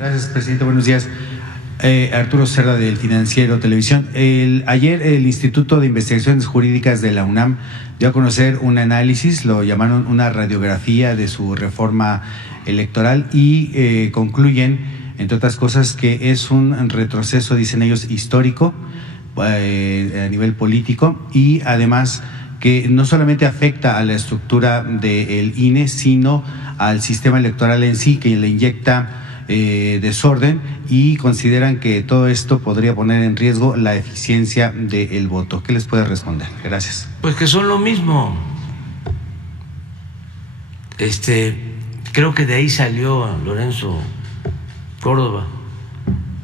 Gracias, presidente. Buenos días. Arturo Cerda, del Financiero Televisión. Ayer el Instituto de Investigaciones Jurídicas de la UNAM dio a conocer un análisis, lo llamaron una radiografía de su reforma electoral y concluyen, entre otras cosas, que es un retroceso, dicen ellos, histórico a nivel político, y además que no solamente afecta a la estructura del INE, sino al sistema electoral en sí, que le inyecta desorden, y consideran que todo esto podría poner en riesgo la eficiencia del voto. ¿Qué les puede responder? Gracias. Pues que son lo mismo. Creo que de ahí salió Lorenzo Córdoba,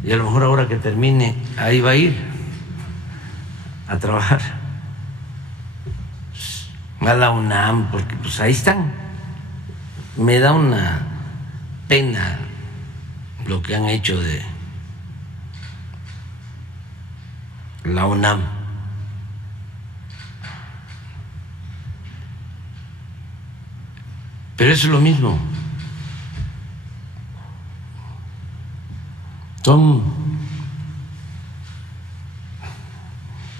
y a lo mejor ahora que termine ahí va a ir a trabajar a la UNAM, porque pues ahí están. Me da una pena lo que han hecho de la UNAM. Pero eso es lo mismo. Son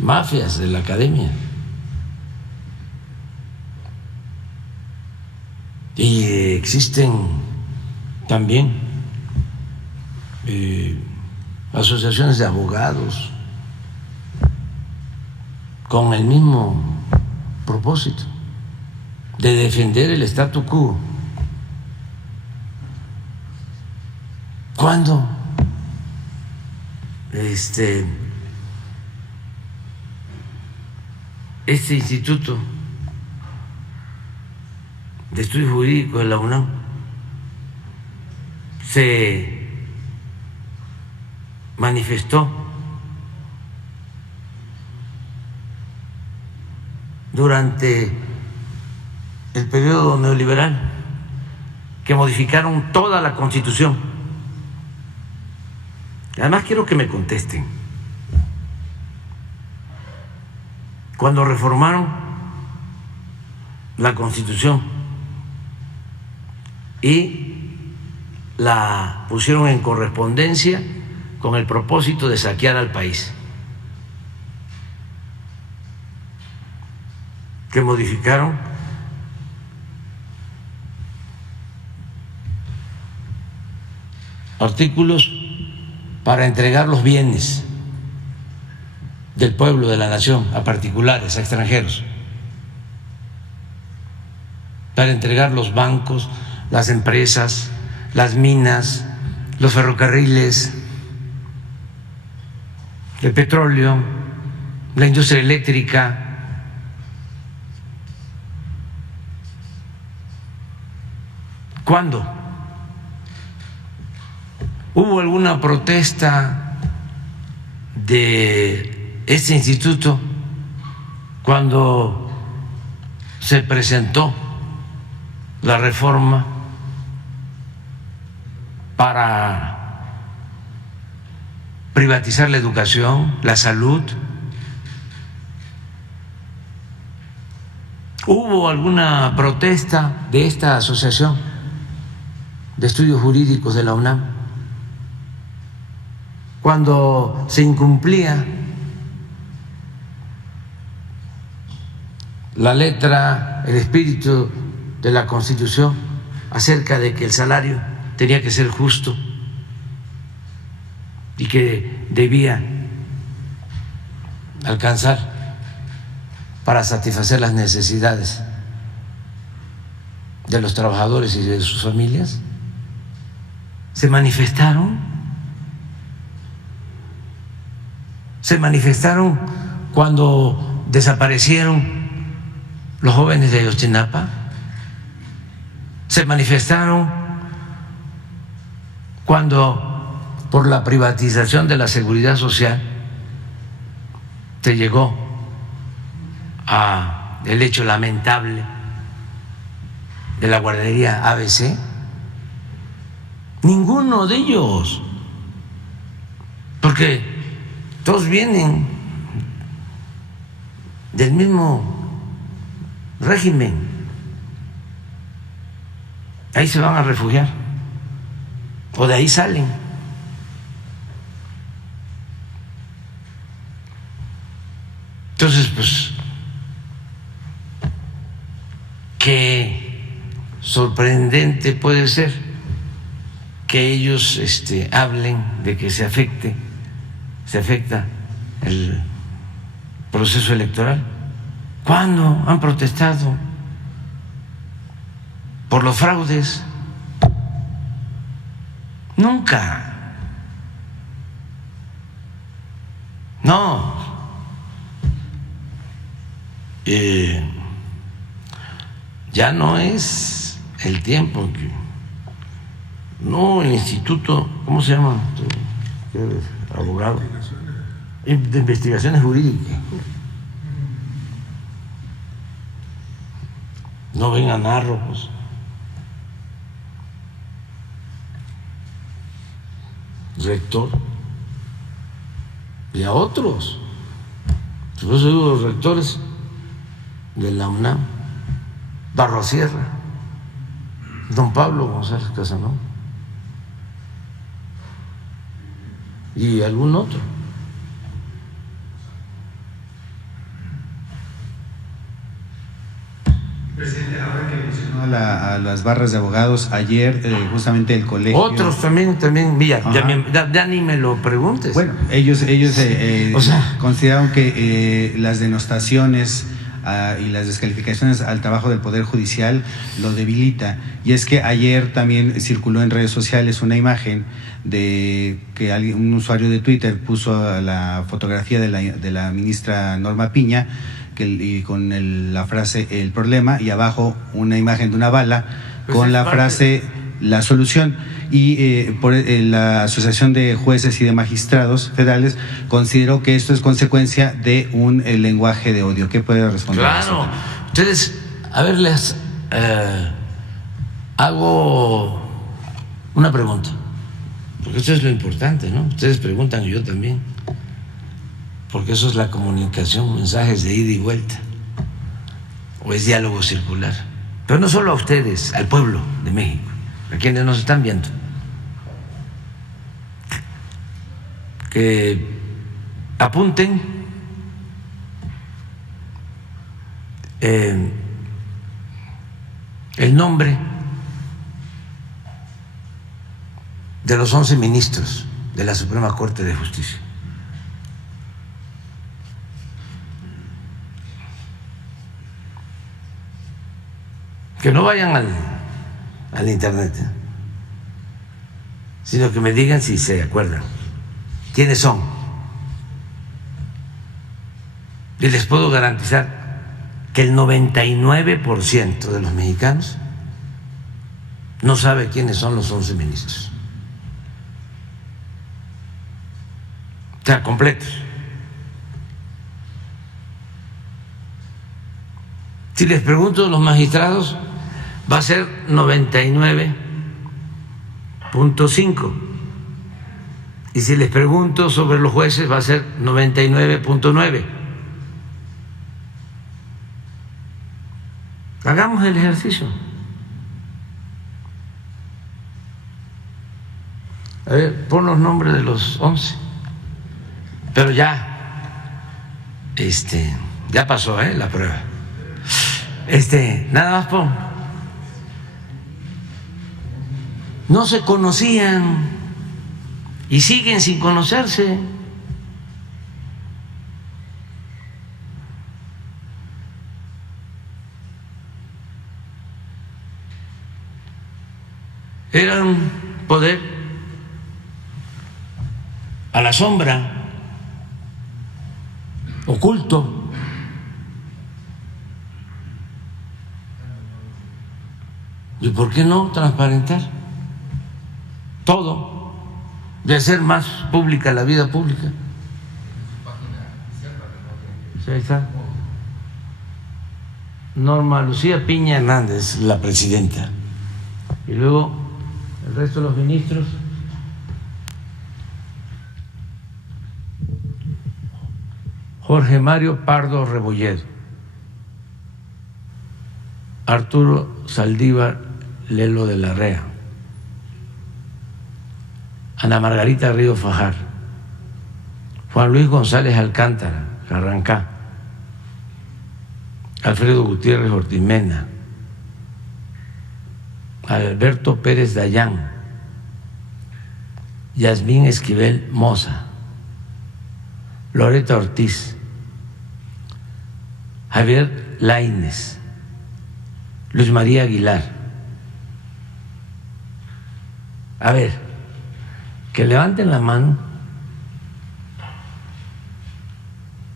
mafias de la academia. Y existen también asociaciones de abogados con el mismo propósito de defender el statu quo. ¿Cuándo este Instituto de Estudios Jurídicos de la UNAM se manifestó durante el periodo neoliberal, que modificaron toda la Constitución? Además, quiero que me contesten. Cuando reformaron la Constitución y la pusieron en correspondencia con el propósito de saquear al país, que modificaron artículos para entregar los bienes del pueblo, de la nación, a particulares, a extranjeros, para entregar los bancos, las empresas, las minas, los ferrocarriles, el petróleo, la industria eléctrica. ¿Cuándo? ¿Hubo alguna protesta de este instituto cuando se presentó la reforma para privatizar la educación, la salud? ¿Hubo alguna protesta de esta asociación de estudios jurídicos de la UNAM cuando se incumplía la letra, el espíritu de la Constitución acerca de que el salario tenía que ser justo y que debía alcanzar para satisfacer las necesidades de los trabajadores y de sus familias? ¿Se manifestaron? ¿Se manifestaron cuando desaparecieron los jóvenes de Ayotzinapa? ¿Se manifestaron cuando, por la privatización de la seguridad social, se llegó a el hecho lamentable de la guardería ABC? Ninguno de ellos, porque todos vienen del mismo régimen. Ahí se van a refugiar, o de ahí salen. Entonces, pues, qué sorprendente puede ser que ellos hablen de que se afecta el proceso electoral. ¿Cuándo han protestado por los fraudes? Nunca. No. Ya no es el tiempo que... No, el instituto, ¿cómo se llama? ¿Qué eres? Abogado. De investigaciones jurídicas. No vengan narros. Rector. Y a otros. Por eso digo, los rectores de la UNAM, Barrosierra, don Pablo González Casanova y algún otro. Presidente, ahora que mencionó a las barras de abogados, ayer justamente el colegio... Otros también, mira, ya ni me lo preguntes. Bueno, ellos o sea, consideraron que las denostaciones y las descalificaciones al trabajo del Poder Judicial lo debilita. Y es que ayer también circuló en redes sociales una imagen de que un usuario de Twitter puso la fotografía de la ministra Norma Piña y con la frase "el problema" y abajo una imagen de una bala con la frase "la solución". Y por la Asociación de Jueces y de Magistrados Federales consideró que esto es consecuencia de un lenguaje de odio. ¿Qué puede responder? Claro, ustedes, a ver, les hago una pregunta, porque eso es lo importante, ¿no? Ustedes preguntan y yo también, porque eso es la comunicación, mensajes de ida y vuelta, o es diálogo circular. Pero no solo a ustedes, al pueblo de México, a quienes nos están viendo, que apunten el nombre de los 11 ministros de la Suprema Corte de Justicia. Que no vayan al internet, sino que me digan si se acuerdan quiénes son. Y les puedo garantizar que el 99% de los mexicanos no sabe quiénes son los 11 ministros. O sea, completos. Si les pregunto a los magistrados, va a ser 99.5. Y si les pregunto sobre los jueces, va a ser 99.9. Hagamos el ejercicio. A ver, pon los nombres de los 11. Pero ya pasó, la prueba. Nada más pon. No se conocían y siguen sin conocerse. Era un poder a la sombra, oculto. ¿Y por qué no transparentar todo? De hacer más pública la vida pública. Sí, ahí está. Norma Lucía Piña Hernández, la presidenta. Y luego el resto de los ministros. Jorge Mario Pardo Rebolledo, Arturo Saldívar Lelo de la Rea, Ana Margarita Río Fajar, Juan Luis González Alcántara Carrancá, Alfredo Gutiérrez Ortimena, Alberto Pérez Dayán, Yasmín Esquivel Moza, Loreta Ortiz, Javier Laínez, Luis María Aguilar. A ver, que levanten la mano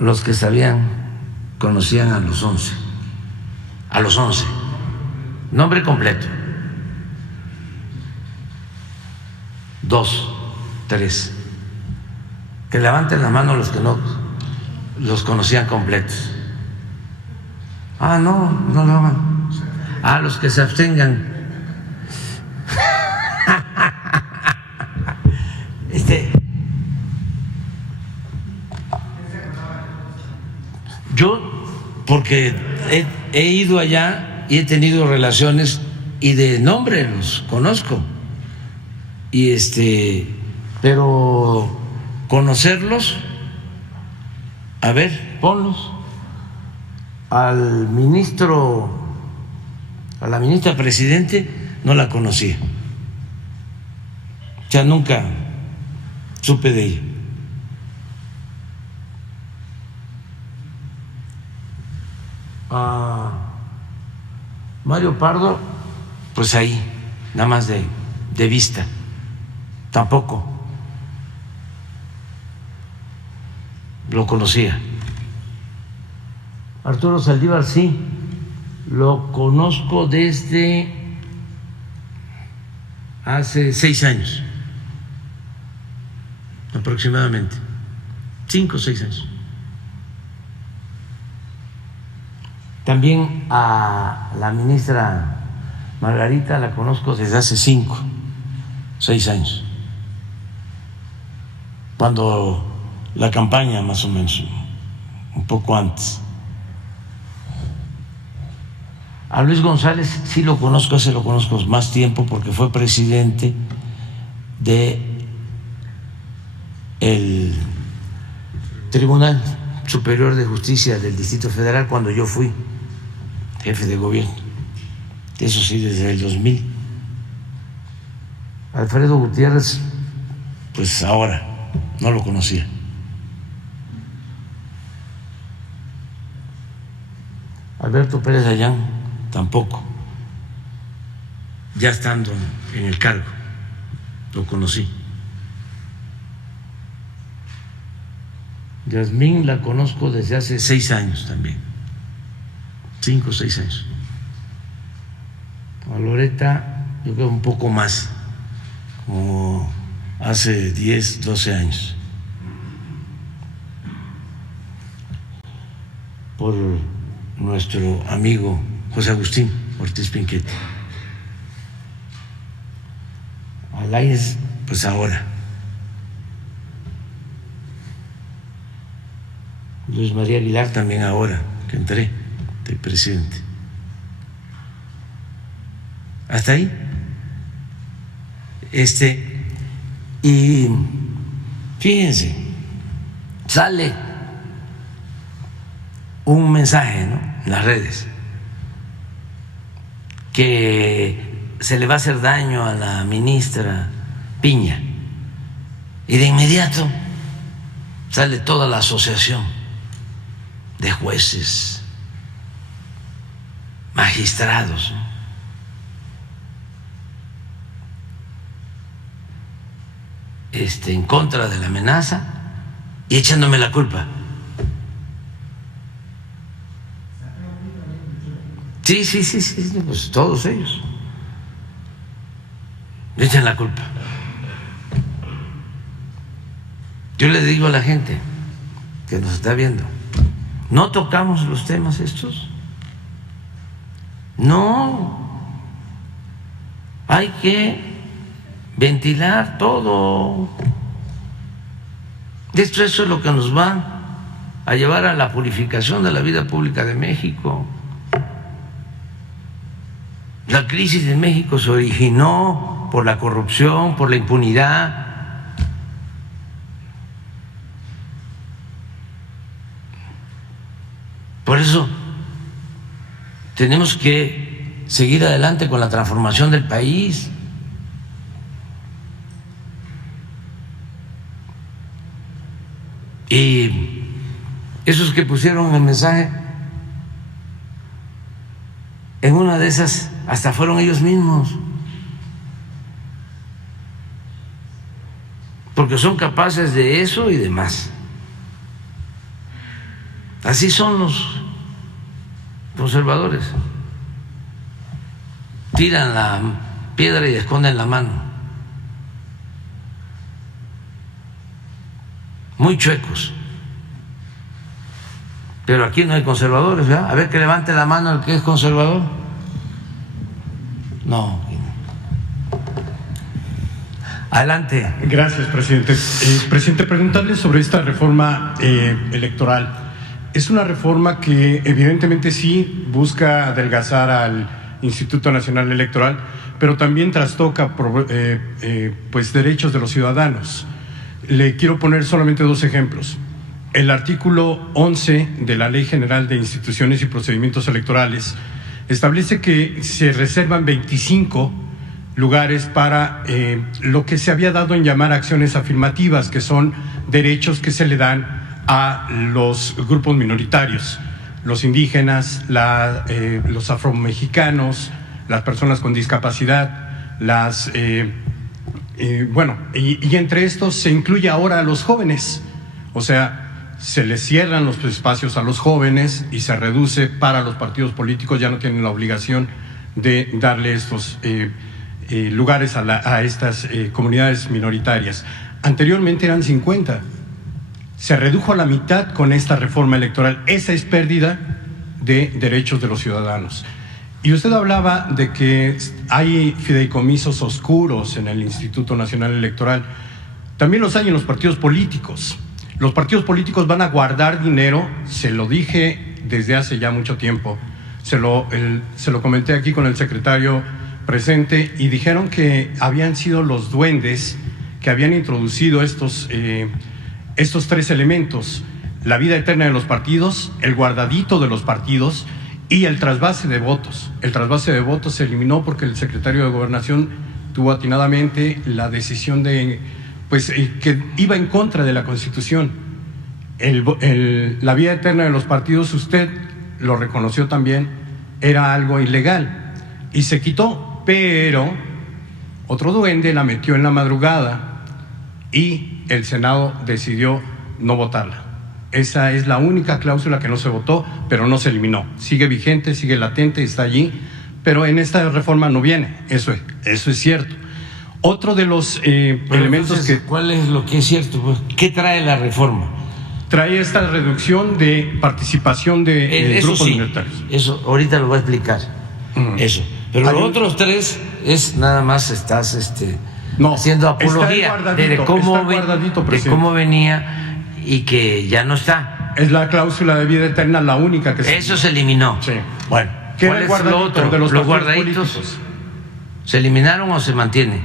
los que sabían, conocían a los 11. A los 11. Nombre completo. 2, 3. Que levanten la mano los que no los conocían completos. Ah, no lo hagan. Ah, los que se abstengan. Yo, porque he ido allá y he tenido relaciones y de nombre los conozco. Y pero conocerlos, a ver, ponlos. Al ministro, a la ministra presidente, no la conocía. Ya nunca supe de ella. A Mario Pardo, pues ahí, nada más de vista, tampoco lo conocía. Arturo Saldívar sí, lo conozco desde hace 6 años, aproximadamente, 5 o 6 años. También a la ministra Margarita la conozco desde hace 5 o 6 años, cuando la campaña más o menos, un poco antes. A Luis González sí lo conozco, ese lo conozco más tiempo porque fue presidente del Tribunal Superior de Justicia del Distrito Federal cuando yo fui jefe de gobierno, eso sí, desde el 2000. Alfredo Gutiérrez, pues ahora, no lo conocía. Alberto Pérez Dayán, tampoco, ya estando en el cargo, lo conocí. Yasmín la conozco desde hace 6 años también, 5 o 6 años. A Loreta, yo creo un poco más, como hace 10, 12 años. Por nuestro amigo José Agustín Ortiz Pinquete. A Laínez, pues ahora. Luis María Aguilar también ahora que entré de presidente. Hasta ahí. Y fíjense, sale un mensaje, ¿no?, en las redes que se le va a hacer daño a la ministra Piña y de inmediato sale toda la asociación de jueces, magistrados, ¿no?, en contra de la amenaza y echándome la culpa. Sí, pues todos ellos le echan la culpa. Yo le digo a la gente que nos está viendo, no tocamos los temas estos, no, hay que ventilar todo. Eso es lo que nos va a llevar a la purificación de la vida pública de México. La crisis de México se originó por la corrupción, por la impunidad. Por eso tenemos que seguir adelante con la transformación del país. Y esos que pusieron el mensaje, en una de esas hasta fueron ellos mismos, porque son capaces de eso y de más. Así son los conservadores. Tiran la piedra y esconden la mano. Muy chuecos. Pero aquí no hay conservadores, ¿verdad? A ver, que levante la mano el que es conservador. No. Adelante. Gracias, presidente. Presidente, preguntarle sobre esta reforma electoral. Es una reforma que evidentemente sí busca adelgazar al Instituto Nacional Electoral, pero también trastoca pues derechos de los ciudadanos. Le quiero poner solamente dos ejemplos. El artículo 11 de la Ley General de Instituciones y Procedimientos Electorales establece que se reservan 25 lugares para lo que se había dado en llamar acciones afirmativas, que son derechos que se le dan a los grupos minoritarios, los indígenas, los afromexicanos, las personas con discapacidad, y entre estos se incluye ahora a los jóvenes, o sea, se les cierran los espacios a los jóvenes y se reduce para los partidos políticos, ya no tienen la obligación de darle estos lugares a estas comunidades minoritarias. Anteriormente eran 50, se redujo a la mitad con esta reforma electoral. Esa es pérdida de derechos de los ciudadanos. Y usted hablaba de que hay fideicomisos oscuros en el Instituto Nacional Electoral. También los hay en los partidos políticos. Los partidos políticos van a guardar dinero, se lo dije desde hace ya mucho tiempo, se lo comenté aquí con el secretario presente, y dijeron que habían sido los duendes que habían introducido estos tres elementos: la vida eterna de los partidos, el guardadito de los partidos y el trasvase de votos. El trasvase de votos se eliminó porque el secretario de Gobernación tuvo atinadamente la decisión de que iba en contra de la Constitución. La vida eterna de los partidos, usted lo reconoció también, era algo ilegal y se quitó, pero otro duende la metió en la madrugada y el Senado decidió no votarla. Esa es la única cláusula que no se votó, pero no se eliminó. Sigue vigente, sigue latente, está allí, pero en esta reforma no viene. Eso es cierto. Otro de los elementos entonces, ¿cuál es lo que es cierto? Pues, ¿qué trae la reforma? Trae esta reducción de participación de grupos minoritarios. Eso, ahorita lo voy a explicar. Eso. Pero los otros tres es nada más estás haciendo apología de cómo venía y que ya no está. Es la cláusula de vida eterna la única que Eso se eliminó. Sí. Bueno, ¿cuál es lo otro? De los guardaditos políticos. ¿Se eliminaron o se mantiene?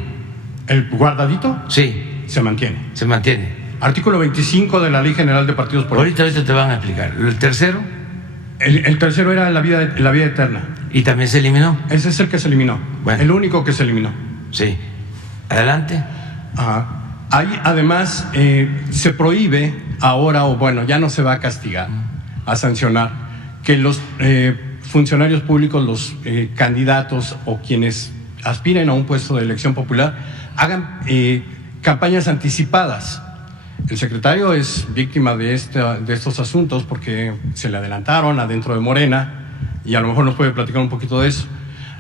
¿El guardadito? Sí. Se mantiene. Se mantiene. Artículo 25 de la Ley General de Partidos Políticos. Ahorita te van a explicar. ¿El tercero? El tercero era la vida eterna. ¿Y también se eliminó? Ese es el que se eliminó. Bueno. El único que se eliminó. Sí. Adelante. Hay, además, se prohíbe ahora, ya no se va a castigar, a sancionar, que los funcionarios públicos, los candidatos o quienes aspiren a un puesto de elección popular, hagan campañas anticipadas. El secretario es víctima de estos asuntos porque se le adelantaron adentro de Morena y a lo mejor nos puede platicar un poquito de eso.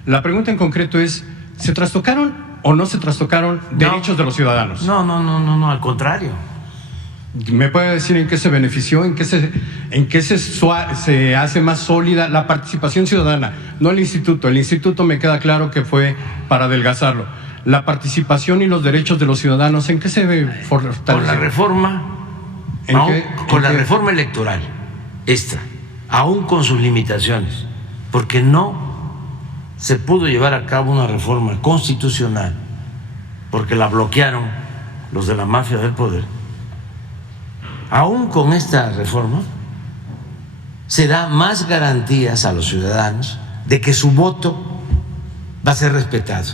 La pregunta en concreto es, ¿se trastocaron o no se trastocaron derechos de los ciudadanos? No, al contrario. ¿Me puede decir en qué se benefició, en qué se hace más sólida la participación ciudadana? No el instituto. El instituto me queda claro que fue para adelgazarlo. La participación y los derechos de los ciudadanos, ¿en qué se fortalece? Con la reforma, la reforma electoral, aún con sus limitaciones, porque no se pudo llevar a cabo una reforma constitucional, porque la bloquearon los de la mafia del poder. Aún con esta reforma se da más garantías a los ciudadanos de que su voto va a ser respetado.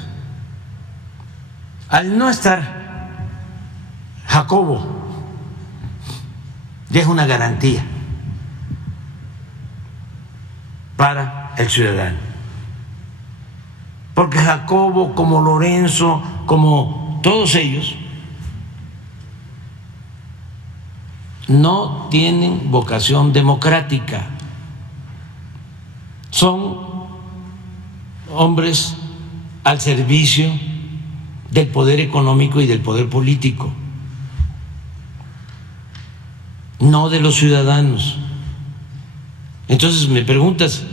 Al no estar Jacobo, ya es una garantía para el ciudadano. Porque Jacobo, como Lorenzo, como todos ellos, no tienen vocación democrática. Son hombres al servicio del poder económico y del poder político, no de los ciudadanos. Entonces me preguntas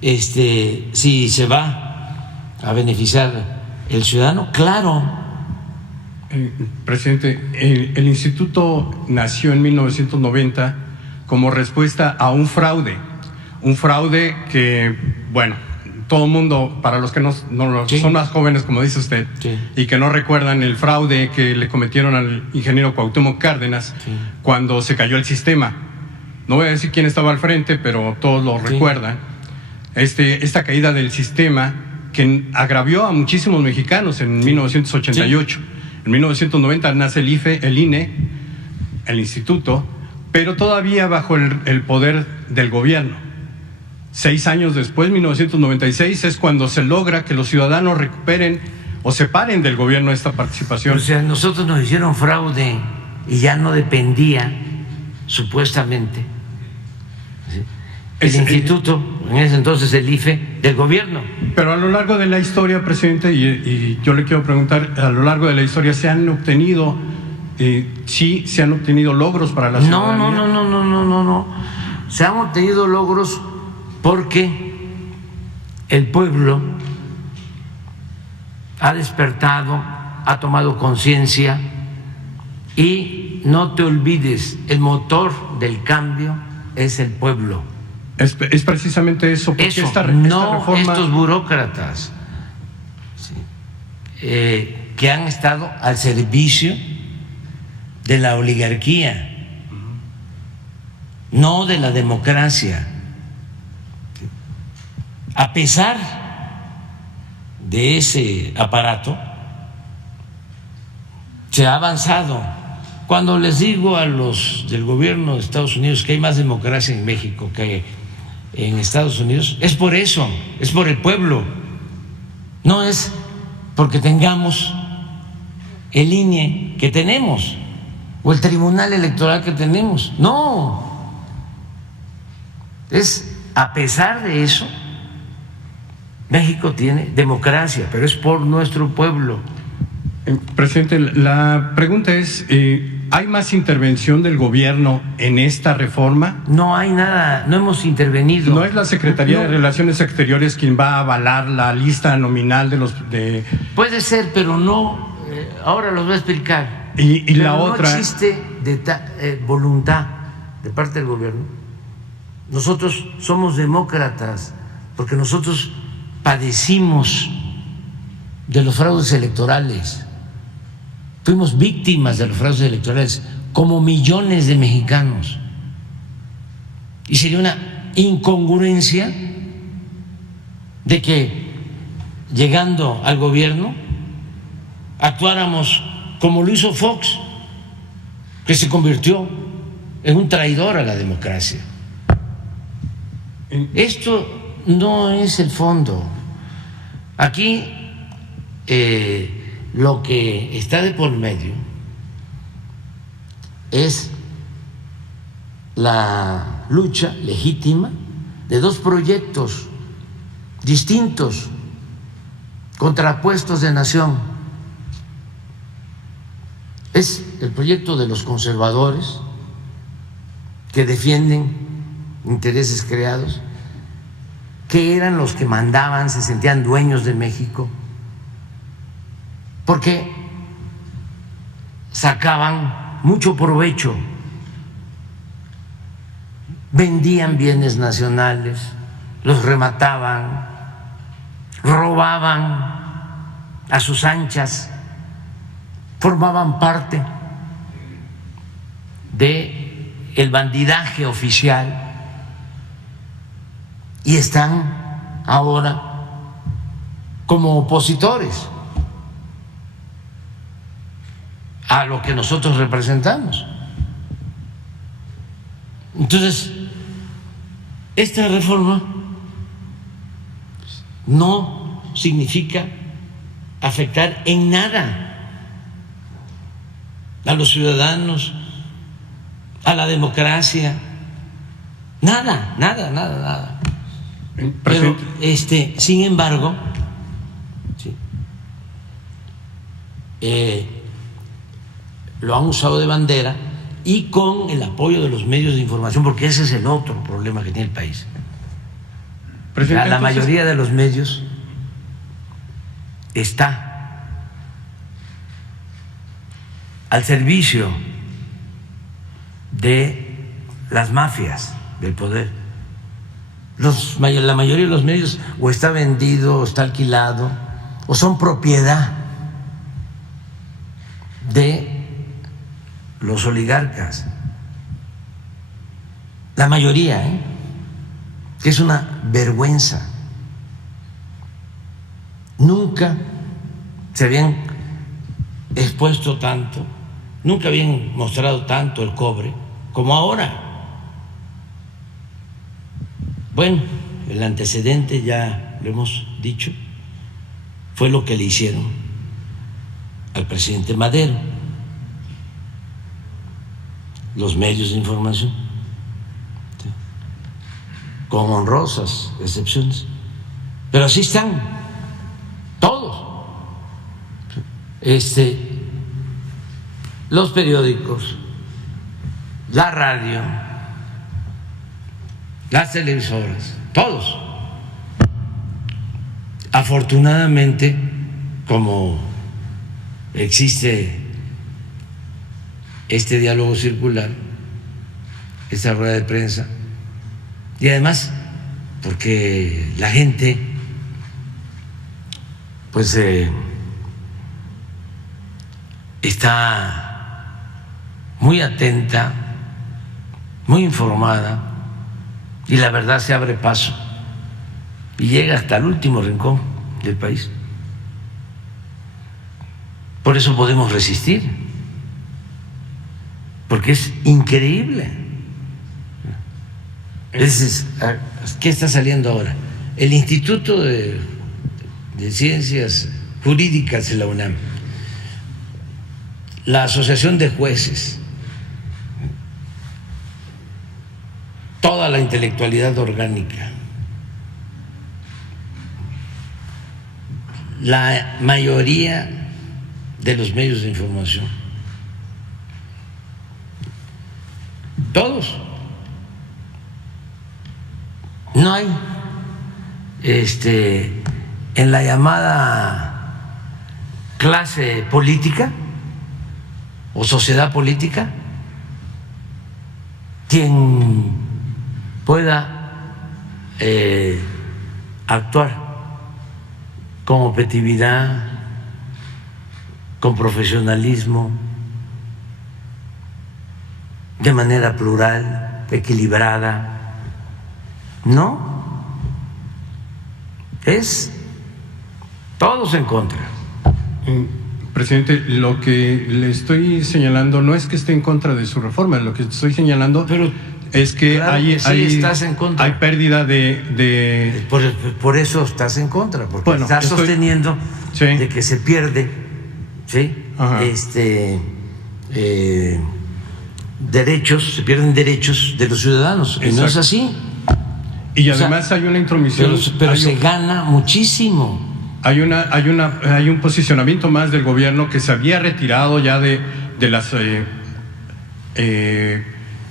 si se va a beneficiar el ciudadano. Claro. Presidente, el instituto nació en 1990 como respuesta a un fraude que, bueno, todo el mundo, para los que no sí. son más jóvenes, como dice usted, sí. y que no recuerdan el fraude que le cometieron al ingeniero Cuauhtémoc Cárdenas sí. cuando se cayó el sistema. No voy a decir quién estaba al frente, pero todos lo sí. recuerdan. Esta caída del sistema que agravió a muchísimos mexicanos en 1988. Sí. En 1990 nace el INE, el instituto, pero todavía bajo el poder del gobierno. 6 años después, 1996, es cuando se logra que los ciudadanos recuperen o separen del gobierno esta participación. O sea, nosotros nos hicieron fraude y ya no dependía, supuestamente, ¿sí? el instituto, en ese entonces el IFE, del gobierno. Pero a lo largo de la historia, presidente, y yo le quiero preguntar, a lo largo de la historia se han obtenido, sí, se han obtenido logros para la ciudadanía. No. Se han obtenido logros porque el pueblo ha despertado, ha tomado conciencia, y no te olvides, el motor del cambio es el pueblo. Es precisamente eso. Porque eso, esta no reforma... estos burócratas, ¿sí? Que han estado al servicio de la oligarquía, no de la democracia. A pesar de ese aparato, se ha avanzado. Cuando les digo a los del gobierno de Estados Unidos que hay más democracia en México que en Estados Unidos, es por eso, es por el pueblo, no es porque tengamos el INE que tenemos o el Tribunal Electoral que tenemos, no, es a pesar de eso, México tiene democracia, pero es por nuestro pueblo. Presidente, la pregunta es, ¿hay más intervención del gobierno en esta reforma? No hay nada, no hemos intervenido. ¿No es la Secretaría de Relaciones Exteriores quien va a avalar la lista nominal de los... Puede ser, pero no, ahora los voy a explicar. Y la no otra... No existe voluntad de parte del gobierno. Nosotros somos demócratas porque nosotros padecimos de los fraudes electorales. Fuimos víctimas de los fraudes electorales, como millones de mexicanos. Y sería una incongruencia de que, llegando al gobierno, actuáramos como lo hizo Fox, que se convirtió en un traidor a la democracia. Esto no es el fondo. Aquí lo que está de por medio es la lucha legítima de dos proyectos distintos, contrapuestos de nación. Es el proyecto de los conservadores que defienden intereses creados, que eran los que mandaban, se sentían dueños de México, porque sacaban mucho provecho, vendían bienes nacionales, los remataban, robaban a sus anchas, formaban parte de el bandidaje oficial y están ahora como opositores a lo que nosotros representamos. Entonces, esta reforma no significa afectar en nada a los ciudadanos, a la democracia, nada. Pero sin embargo, ¿sí?, lo han usado de bandera y con el apoyo de los medios de información, porque ese es el otro problema que tiene el país. La mayoría de los medios está al servicio de las mafias del poder. La mayoría de los medios o está vendido, o está alquilado, o son propiedad de los oligarcas. La mayoría, que es una vergüenza. Nunca se habían expuesto tanto, nunca habían mostrado tanto el cobre como ahora. Bueno, el antecedente ya lo hemos dicho, fue lo que le hicieron al presidente Madero, los medios de información, ¿sí?, con honrosas excepciones, pero así están todos, los periódicos, la radio, las televisoras, todos. Afortunadamente, como existe este diálogo circular, esta rueda de prensa, y además porque la gente pues está muy atenta, muy informada, y la verdad se abre paso y llega hasta el último rincón del país. Por eso podemos resistir, porque es increíble. ¿Qué está saliendo ahora? El Instituto de Ciencias Jurídicas de la UNAM, la Asociación de Jueces, toda la intelectualidad orgánica, la mayoría de los medios de información, todos. No hay en la llamada clase política o sociedad política quien pueda actuar con objetividad, con profesionalismo, de manera plural, equilibrada. No, es todos en contra. Presidente, lo que le estoy señalando no es que esté en contra de su reforma, lo que estoy señalando es que claro hay, que sí, estás en contra. Hay pérdida de... Por eso estás en contra, porque bueno, estás sosteniendo sí, de que se pierde, ¿sí?, derechos, se pierden derechos de los ciudadanos. Exacto. Y no es así. Y además hay una intromisión. Pero se gana muchísimo. Hay un posicionamiento más del gobierno que se había retirado ya de las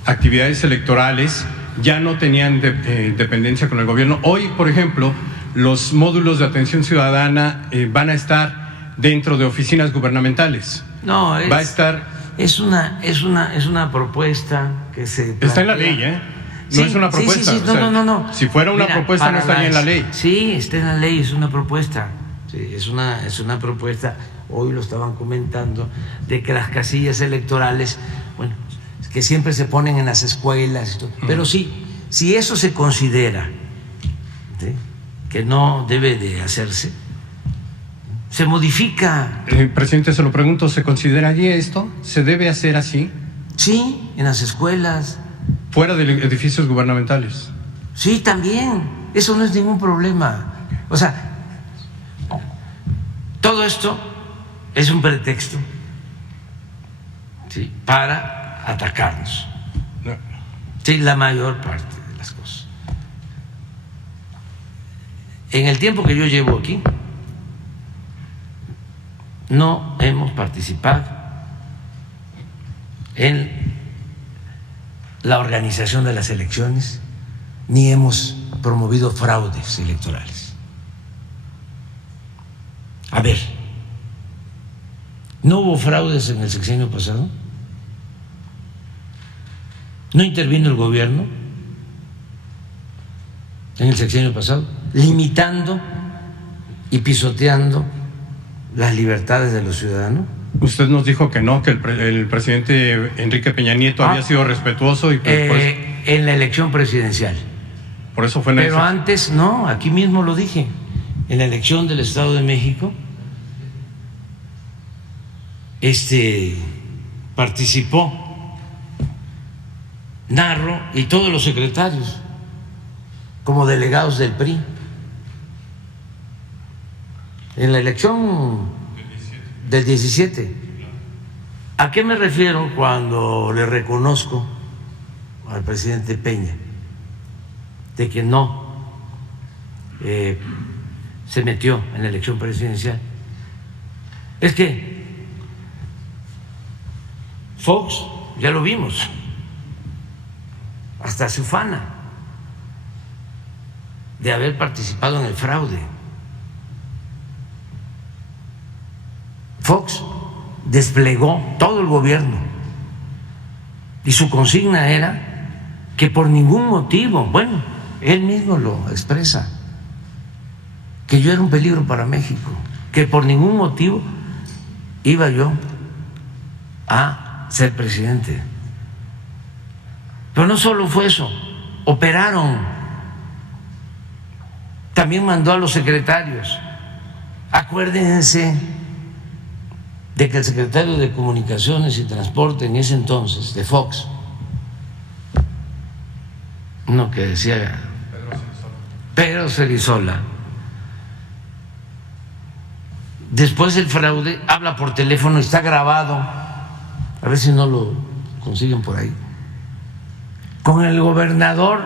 actividades electorales, ya no tenían dependencia con el gobierno. Hoy, por ejemplo, los módulos de atención ciudadana van a estar dentro de oficinas gubernamentales. No, va a estar. Es una propuesta que se plantea. Está en la ley, No sí, es una propuesta. Sí. No. Si fuera una propuesta no estaría en la ley. Sí, está en la ley, es una propuesta. Sí, es una propuesta. Hoy lo estaban comentando de que las casillas electorales, bueno, que siempre se ponen en las escuelas, pero sí, si eso se considera, ¿sí?, que no debe de hacerse, se modifica. Presidente, se lo pregunto, ¿se consideraría esto? ¿Se debe hacer así? Sí, en las escuelas. Fuera de edificios gubernamentales. Sí, también. Eso no es ningún problema. O sea, todo esto es un pretexto, ¿sí?, para atacarnos. No. Sí, la mayor parte de las cosas. En el tiempo que yo llevo aquí, no hemos participado en la organización de las elecciones, ni hemos promovido fraudes electorales. A ver, ¿no hubo fraudes en el sexenio pasado? ¿No intervino el gobierno en el sexenio pasado, limitando y pisoteando las libertades de los ciudadanos? Usted nos dijo que no, que el presidente Enrique Peña Nieto había sido respetuoso y en la elección presidencial. Por eso fue Pero antes no, aquí mismo lo dije, en la elección del Estado de México, participó Narro y todos los secretarios como delegados del PRI. En la elección del 17. ¿A qué me refiero cuando le reconozco al presidente Peña de que no se metió en la elección presidencial? Es que Fox, ya lo vimos, hasta se ufana de haber participado en el fraude. Fox desplegó todo el gobierno y su consigna era que por ningún motivo, bueno, él mismo lo expresa, que yo era un peligro para México, que por ningún motivo iba yo a ser presidente. Pero no solo fue eso, operaron. También mandó a los secretarios. Acuérdense de que el secretario de Comunicaciones y Transporte en ese entonces, de Fox, uno que decía Pedro Cerizola, después del fraude habla por teléfono, está grabado, a ver si no lo consiguen por ahí, con el gobernador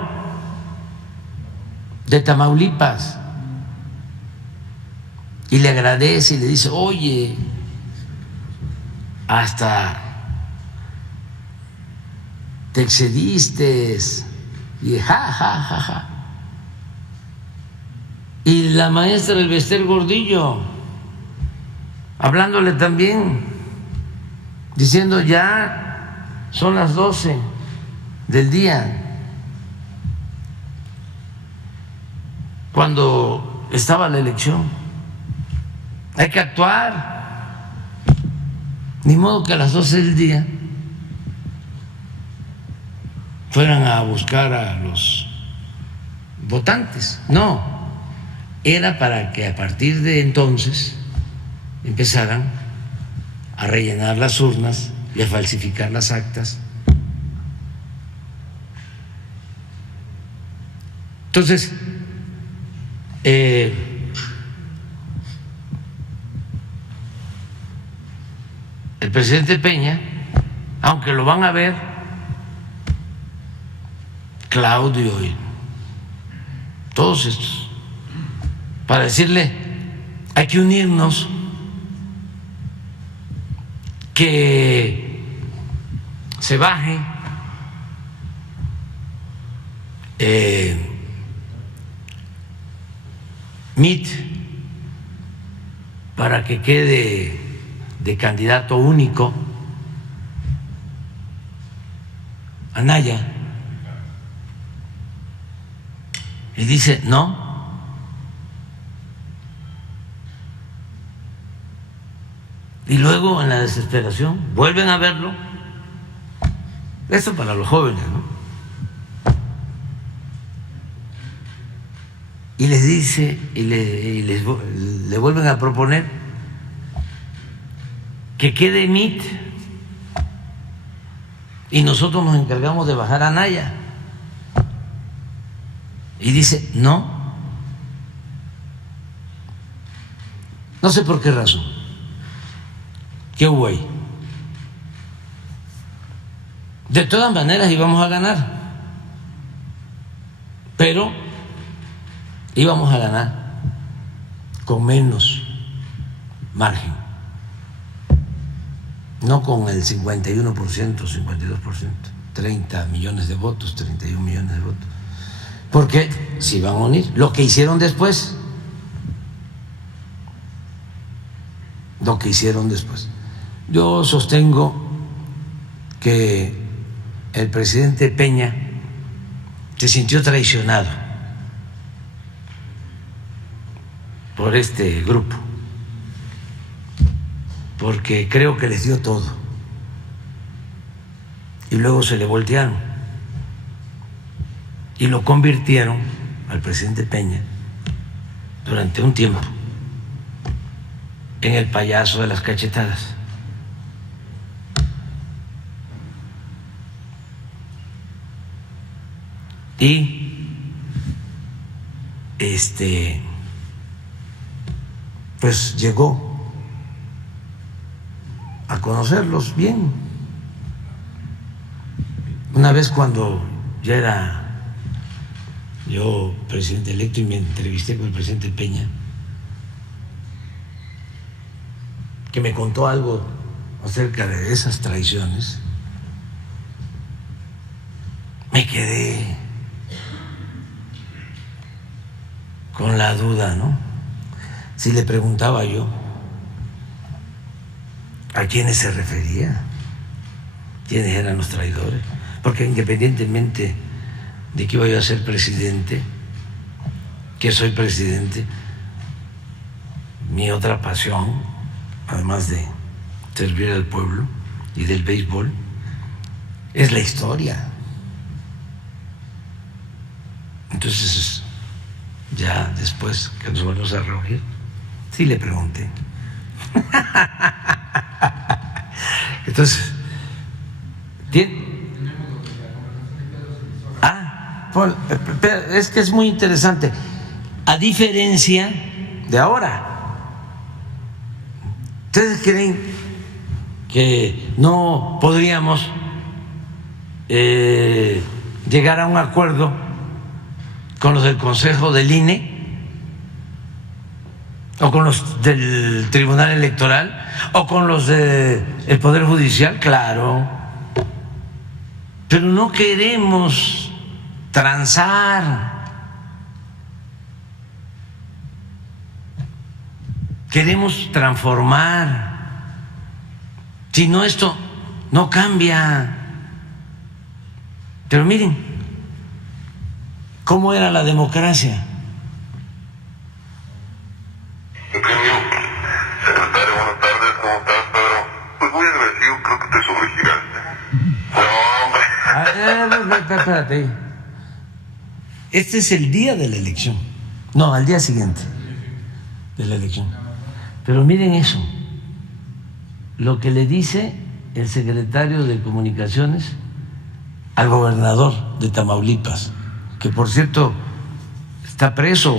de Tamaulipas y le agradece y le dice: oye, hasta te excediste, y ja, ja, ja, ja. Y la maestra Elbester Gordillo hablándole también, diciendo: ya son las 12 del día, cuando estaba la elección. Hay que actuar. Ni modo que a las 12 del día fueran a buscar a los votantes. No, era para que a partir de entonces empezaran a rellenar las urnas y a falsificar las actas. Entonces, el presidente Peña, aunque lo van a ver Claudio y todos estos, para decirle: hay que unirnos, que se baje Mit para que quede de candidato único Anaya. Y dice: no. Y luego, en la desesperación, vuelven a verlo. Esto para los jóvenes, ¿no? y les dice y le vuelven a proponer que quede MIT y nosotros nos encargamos de bajar a Anaya. Y dice, no sé por qué razón. ¿Qué hubo ahí? De todas maneras íbamos a ganar, pero íbamos a ganar con menos margen, no con el 51%, 52%, 30 millones de votos, 31 millones de votos, porque se iban a unir. Lo que hicieron después, yo sostengo que el presidente Peña se sintió traicionado por este grupo, porque creo que les dio todo y luego se le voltearon y lo convirtieron al presidente Peña durante un tiempo en el payaso de las cachetadas. Y pues llegó a conocerlos bien. Una vez cuando ya era yo presidente electo y me entrevisté con el presidente Peña, que me contó algo acerca de esas traiciones, me quedé con la duda, ¿no? Si le preguntaba yo a quiénes se refería, quiénes eran los traidores, porque independientemente de que iba yo a ser presidente, que soy presidente, mi otra pasión, además de servir al pueblo y del béisbol, es la historia. Entonces, ya después que nos volvimos a reunir, sí le pregunté. Entonces, es que es muy interesante. A diferencia de ahora, ¿ustedes creen que no podríamos llegar a un acuerdo con los del Consejo del INE o con los del Tribunal Electoral o con los del Poder Judicial? Claro, pero no queremos transar, queremos transformar. Si no, esto no cambia. Pero miren cómo era la democracia. Eugenio, secretario, buenas tardes, ¿cómo estás, Pedro? Pues muy agradecido, creo que te sobregiraste. No, hombre. Espérate. Este es el día de la elección. No, al día siguiente de la elección. Pero miren eso, lo que le dice el secretario de Comunicaciones al gobernador de Tamaulipas, que por cierto está preso,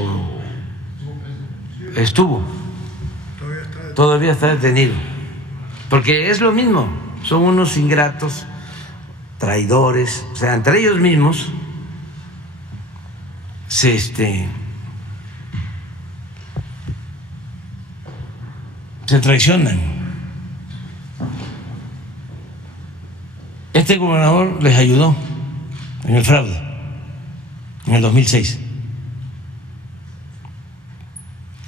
todavía está detenido, porque es lo mismo, son unos ingratos, traidores, o sea, entre ellos mismos se traicionan. Este gobernador les ayudó en el fraude en el 2006.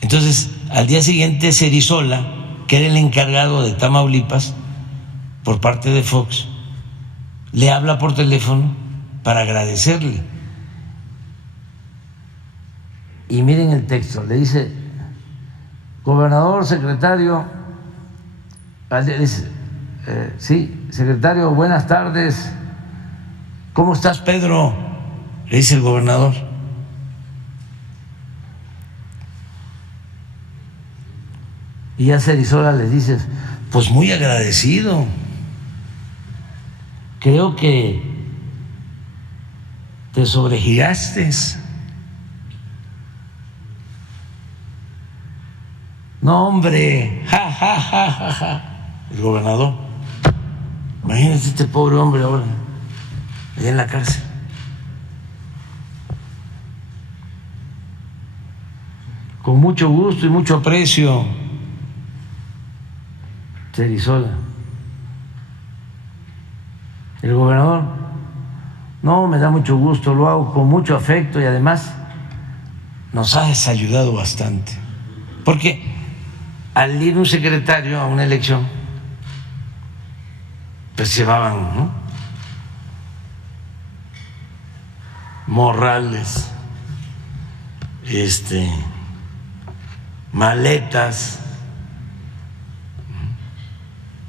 Entonces, al día siguiente, Cerizola, que era el encargado de Tamaulipas por parte de Fox, le habla por teléfono para agradecerle. Y miren el texto, le dice: gobernador, secretario, dice, sí, secretario, buenas tardes. ¿Cómo estás, Pedro?, le dice el gobernador. Y a Cerizola le dices, pues muy agradecido. Creo que te sobregiraste. No, hombre, ja, ja, ja, ja, ja. El gobernador. Imagínate este pobre hombre ahora, allá en la cárcel. Con mucho gusto y mucho aprecio, Cerizola. El gobernador, no, me da mucho gusto, lo hago con mucho afecto y además nos has ayudado bastante. Porque al ir un secretario a una elección, pues llevaban, ¿no?, morrales, maletas,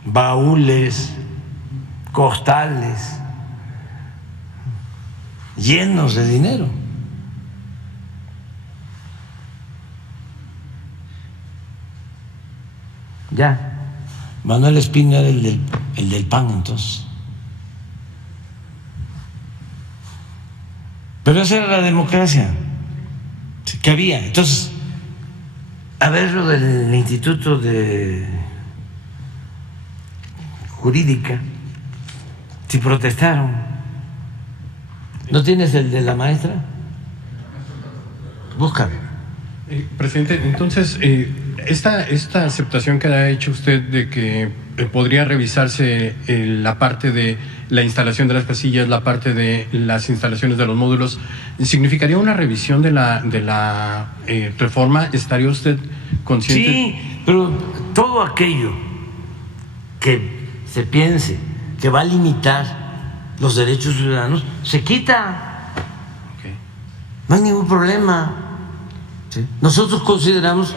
baúles, costales llenos de dinero. Ya, Manuel Espino era el del PAN entonces. Pero esa era la democracia que había. Entonces, a ver lo del Instituto de Jurídica, si protestaron. ¿No tienes el de la maestra? Búscalo. Presidente, entonces, esta aceptación que ha hecho usted de que podría revisarse la parte de la instalación de las casillas, la parte de las instalaciones de los módulos, ¿significaría una revisión de la reforma? ¿Estaría usted consciente? Sí, pero todo aquello que se piense que va a limitar los derechos ciudadanos se quita. Okay. No hay ningún problema. ¿Sí? Nosotros consideramos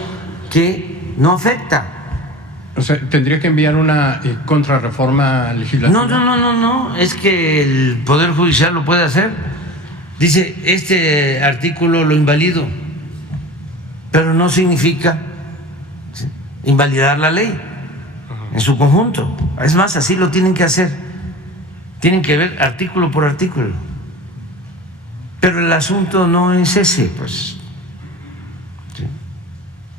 que no afecta. O sea, ¿tendría que enviar una contrarreforma legislativa? No, es que el Poder Judicial lo puede hacer. Dice, este artículo lo invalido, pero no significa, ¿sí?, invalidar la ley en su conjunto. Es más, así lo tienen que hacer. Tienen que ver artículo por artículo. Pero el asunto no es ese, pues. ¿Sí?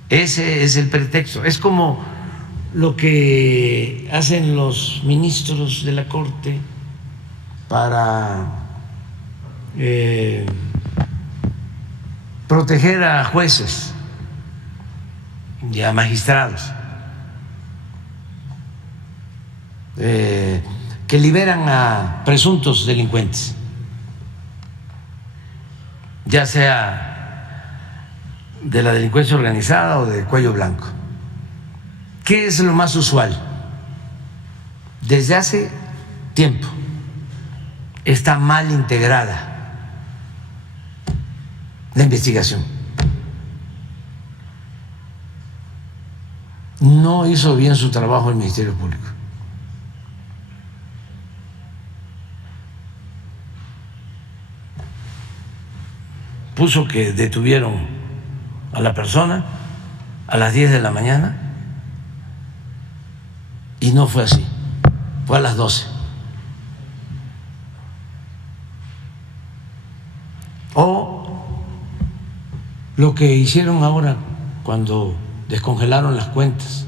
Ese es el pretexto. Es como lo que hacen los ministros de la Corte para proteger a jueces y a magistrados, que liberan a presuntos delincuentes, ya sea de la delincuencia organizada o de cuello blanco. ¿Qué es lo más usual? Desde hace tiempo está mal integrada la investigación. No hizo bien su trabajo el Ministerio Público. Puso que detuvieron a la persona a las 10 de la mañana y no fue así, fue a las 12. O lo que hicieron ahora cuando descongelaron las cuentas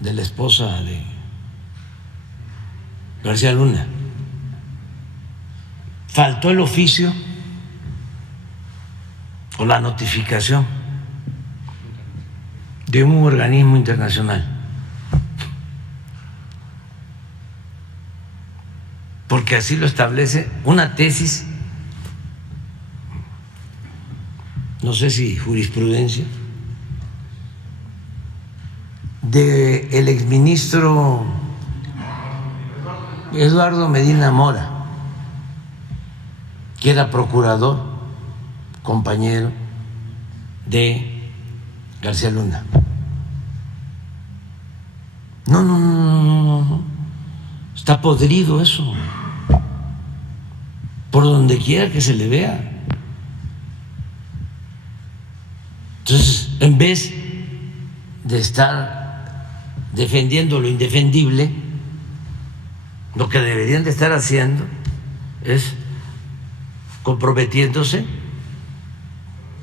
de la esposa de García Luna. Faltó el oficio o la notificación de un organismo internacional, porque así lo establece una tesis, no sé si jurisprudencia, del exministro Eduardo Medina Mora, que era procurador, compañero de García Luna. No, está podrido eso, por donde quiera que se le vea. Entonces, en vez de estar defendiendo lo indefendible, lo que deberían de estar haciendo es comprometiéndose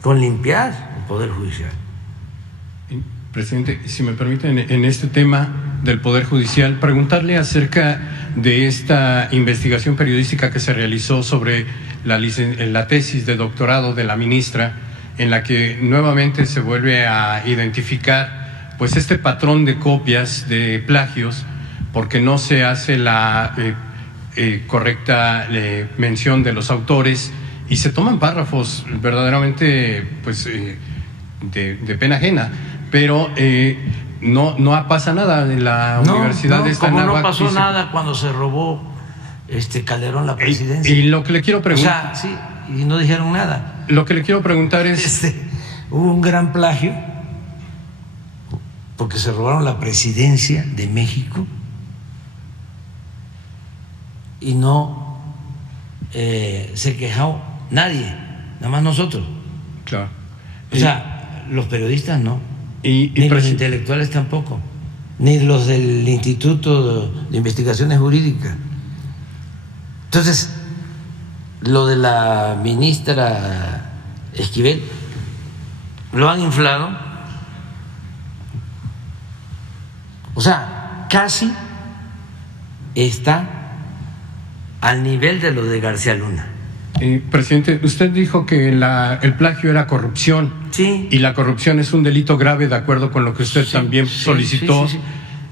con limpiar el Poder Judicial. Presidente, si me permiten, en este tema del Poder Judicial, preguntarle acerca de esta investigación periodística que se realizó sobre la tesis de doctorado de la ministra, en la que nuevamente se vuelve a identificar pues este patrón de copias, de plagios, porque no se hace la correcta mención de los autores y se toman párrafos verdaderamente pues de pena ajena. Pero no pasa nada en la Universidad de Anáhuac. No pasó dice, nada cuando se robó Calderón la presidencia. Y lo que le quiero preguntar, o sea, sí, y no dijeron nada. Lo que le quiero preguntar es, hubo un gran plagio porque se robaron la presidencia de México y no se quejó nadie, nada más nosotros. claro. O sea, los periodistas no. Ni los intelectuales tampoco, ni los del Instituto de Investigaciones Jurídicas. Entonces, lo de la ministra Esquivel lo han inflado, o sea, casi está al nivel de lo de García Luna. Presidente, usted dijo que el plagio era corrupción. Sí. Y la corrupción es un delito grave, de acuerdo con lo que usted también solicitó. Sí.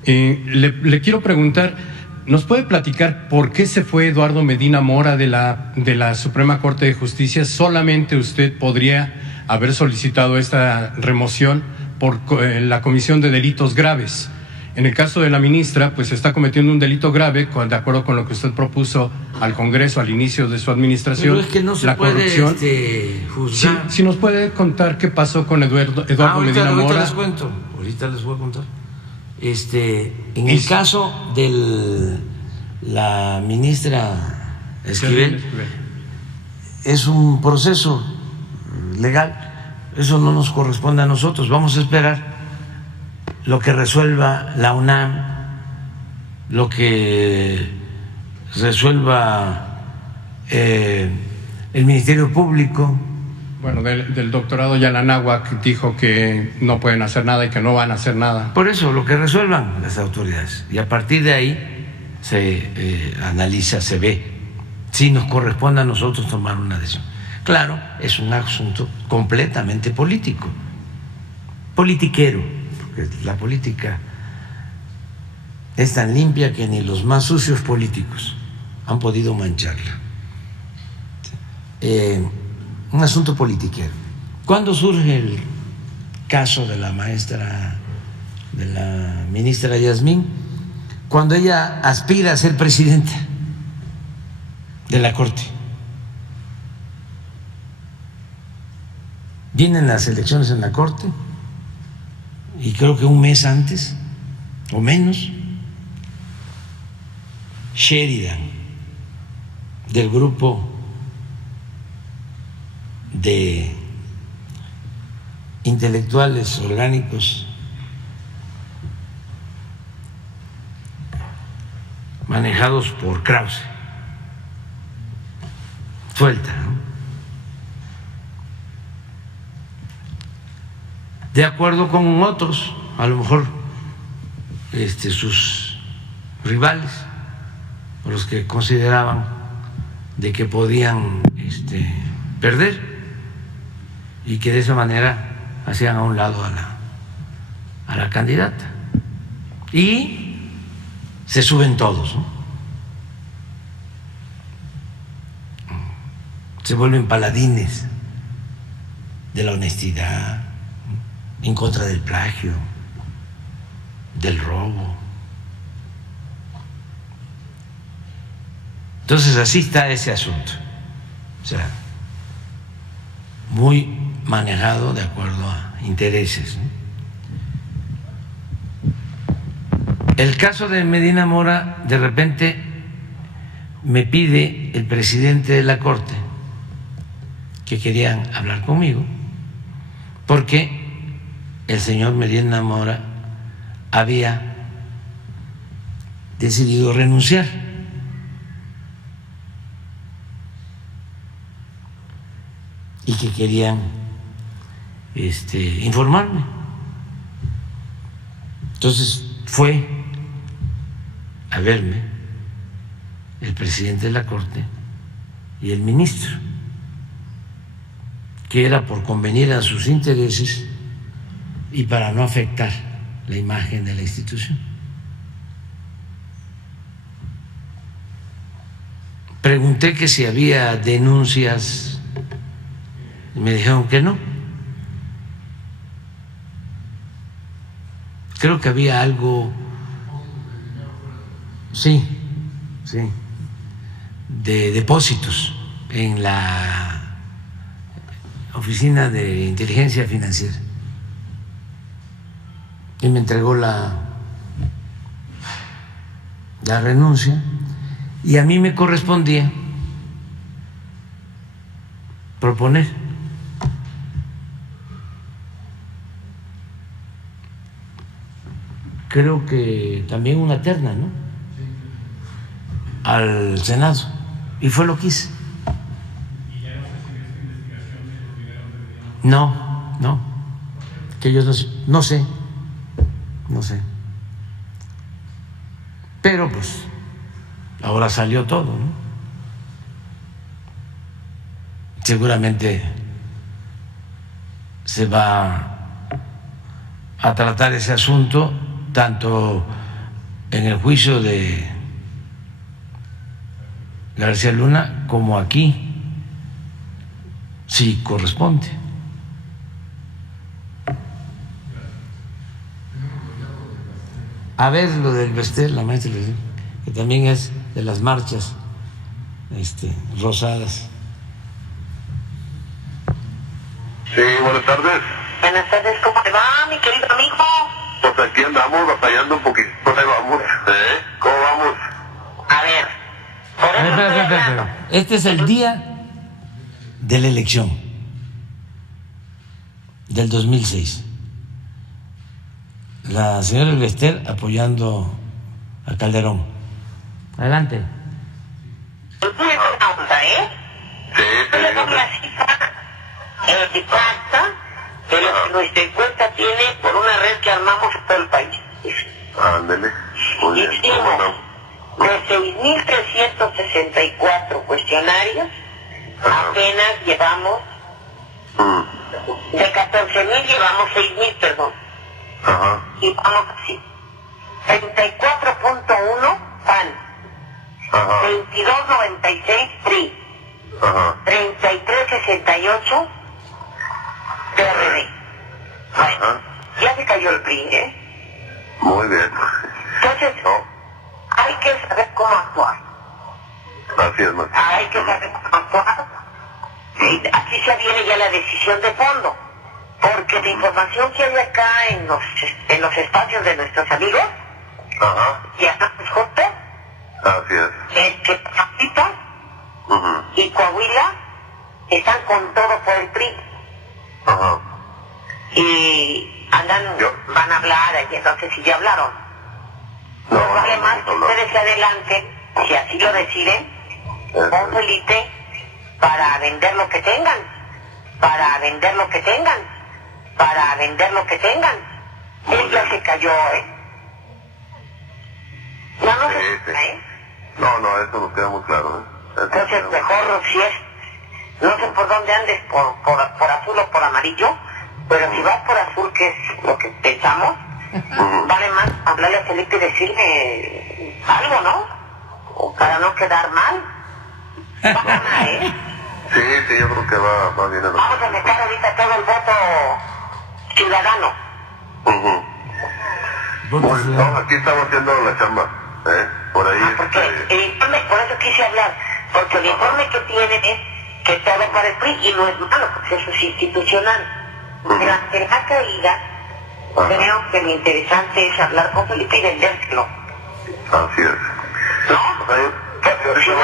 Le quiero preguntar, ¿nos puede platicar por qué se fue Eduardo Medina Mora de la Suprema Corte de Justicia? Solamente usted podría haber solicitado esta remoción por la comisión de delitos graves. En el caso de la ministra, pues está cometiendo un delito grave, de acuerdo con lo que usted propuso al Congreso al inicio de su administración. Pero es que no se puede corrupción. juzgar. Si nos puede contar qué pasó con Eduardo Medina Mora. Ahorita les cuento, ahorita les voy a contar. En el caso de la ministra Esquivel, es un proceso legal, eso no nos corresponde a nosotros, vamos a esperar lo que resuelva la UNAM, lo que resuelva el Ministerio Público. Bueno, del doctorado ya la Anáhuac dijo que no pueden hacer nada y que no van a hacer nada. Por eso, lo que resuelvan las autoridades. Y a partir de ahí se analiza, se ve si nos corresponde a nosotros tomar una decisión. Claro, es un asunto completamente político, politiquero, porque la política es tan limpia que ni los más sucios políticos han podido mancharla. Un asunto politiquero. ¿Cuándo surge el caso de la ministra Yasmín? Cuando ella aspira a ser presidenta de la Corte. Vienen las elecciones en la Corte y creo que un mes antes o menos, Sheridan, del grupo de intelectuales orgánicos manejados por Krause, suelta, ¿no? De acuerdo con otros, a lo mejor sus rivales, o los que consideraban de que podían perder y que de esa manera hacían a un lado a la candidata. Y se suben todos, ¿no? Se vuelven paladines de la honestidad, en contra del plagio, del robo. Entonces así está ese asunto, o sea, muy manejado de acuerdo a intereses, ¿no? El caso de Medina Mora, de repente me pide el presidente de la Corte que querían hablar conmigo porque el señor Medina Mora había decidido renunciar. Y que querían informarme. Entonces fue a verme el presidente de la Corte y el ministro, que era por convenir a sus intereses y para no afectar la imagen de la institución. Pregunté que si había denuncias y me dijeron que no. Creo que había algo, sí, de depósitos en la Oficina de Inteligencia Financiera. Y me entregó la renuncia y a mí me correspondía proponer creo que también una terna, ¿no? Al Senado. Y fue lo que hice. ¿Y ya no se sigue esta investigación de los dineros del gobierno? No. Que yo no sé. Pero pues ahora salió todo, ¿no? Seguramente se va a tratar ese asunto tanto en el juicio de García Luna como aquí, si corresponde. A ver lo del Vestel, la maestra, que también es de las marchas rosadas. Sí, buenas tardes. Buenas tardes, ¿cómo te va, mi querido amigo? Pues aquí andamos batallando un poquito. Ahí vamos, ¿Cómo vamos? A ver, por eso estoy hablando. Este es el día de la elección del 2006. La señora Elvester apoyando a Calderón. Adelante. Tú tienes una onda, Sí, Yo le doy la cifra exacta de lo que nuestra encuesta tiene por una red que armamos en todo el país. Ándele. Muy bien. Hicimos de 6.364 cuestionarios, apenas llevamos, de 14.000 llevamos 6.000, perdón. Ajá. Y vamos así: 34.1 PAN, 22.96 PRI, 33.68 PRD. Bueno, ya se cayó el PRI, Muy bien. Entonces, hay que saber cómo actuar. Así es, maestro. Hay que saber cómo actuar. Aquí se viene ya la decisión de fondo. Porque la información que hay acá en los espacios de nuestros amigos, ya estamos juntos, Así es. que Tamaulipas y Coahuila están con todo por el PRI. Y van a hablar, y no sé si ya hablaron. No vale más que ustedes se adelanten, si así lo deciden, con Felipe, para vender lo que tengan, Él ya se cayó, No se cae, No, eso nos queda muy claro, Entonces mejor si es, no sé por dónde andes, por azul o por amarillo, pero si vas por azul, que es lo que pensamos, vale más hablarle a Felipe y decirle algo, ¿no? Para no quedar mal. Sí, yo creo que va bien. Vamos a sacar ahorita todo el voto ciudadano. Bueno, aquí estamos haciendo la chamba, Por ahí. Porque el informe, por eso quise hablar, porque el informe que tienen es que todo para el PRI, y no es malo, porque eso es institucional. Pero ante la caída, creo que lo interesante es hablar con Felipe y vendérselo. Así es. ¿No? Si voy a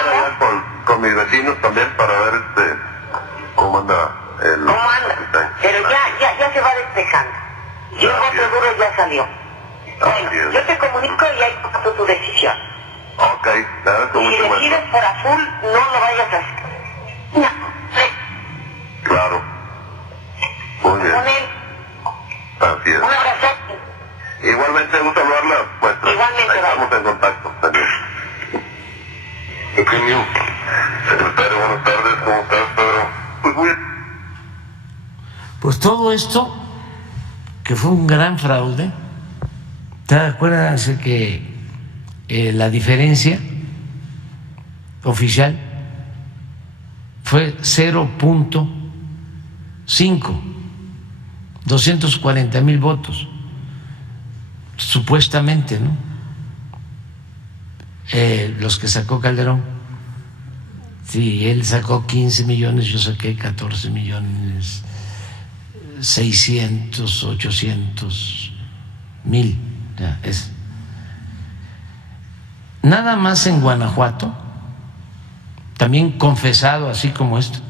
hablar con mis vecinos también para ver cómo anda el... ¿Cómo anda? Pero ya se va despejando. Y el voto duro ya salió. Bueno, Así es. yo te comunico y ahí tomas tu decisión. Ok, te agradezco Y si mucho, decides maestra. por azul, no lo vayas a hacer. No, Claro. Muy bien. con él. Así es. Un abrazo. Igualmente, gusto saludarla, maestra. Igualmente, Ahí bye. estamos en contacto también. Eugenio, secretario, buenas tardes, ¿cómo estás, Pedro? Pues muy bien. Pues todo esto, que fue un gran fraude, ¿te acuerdas que la diferencia oficial fue 0.5, 240,000 votos, supuestamente, ¿no? Los que sacó Calderón. Sí, él sacó 15 millones, yo saqué 14 millones 600, 800,000. Ya, es. Nada más en Guanajuato, también confesado así como esto,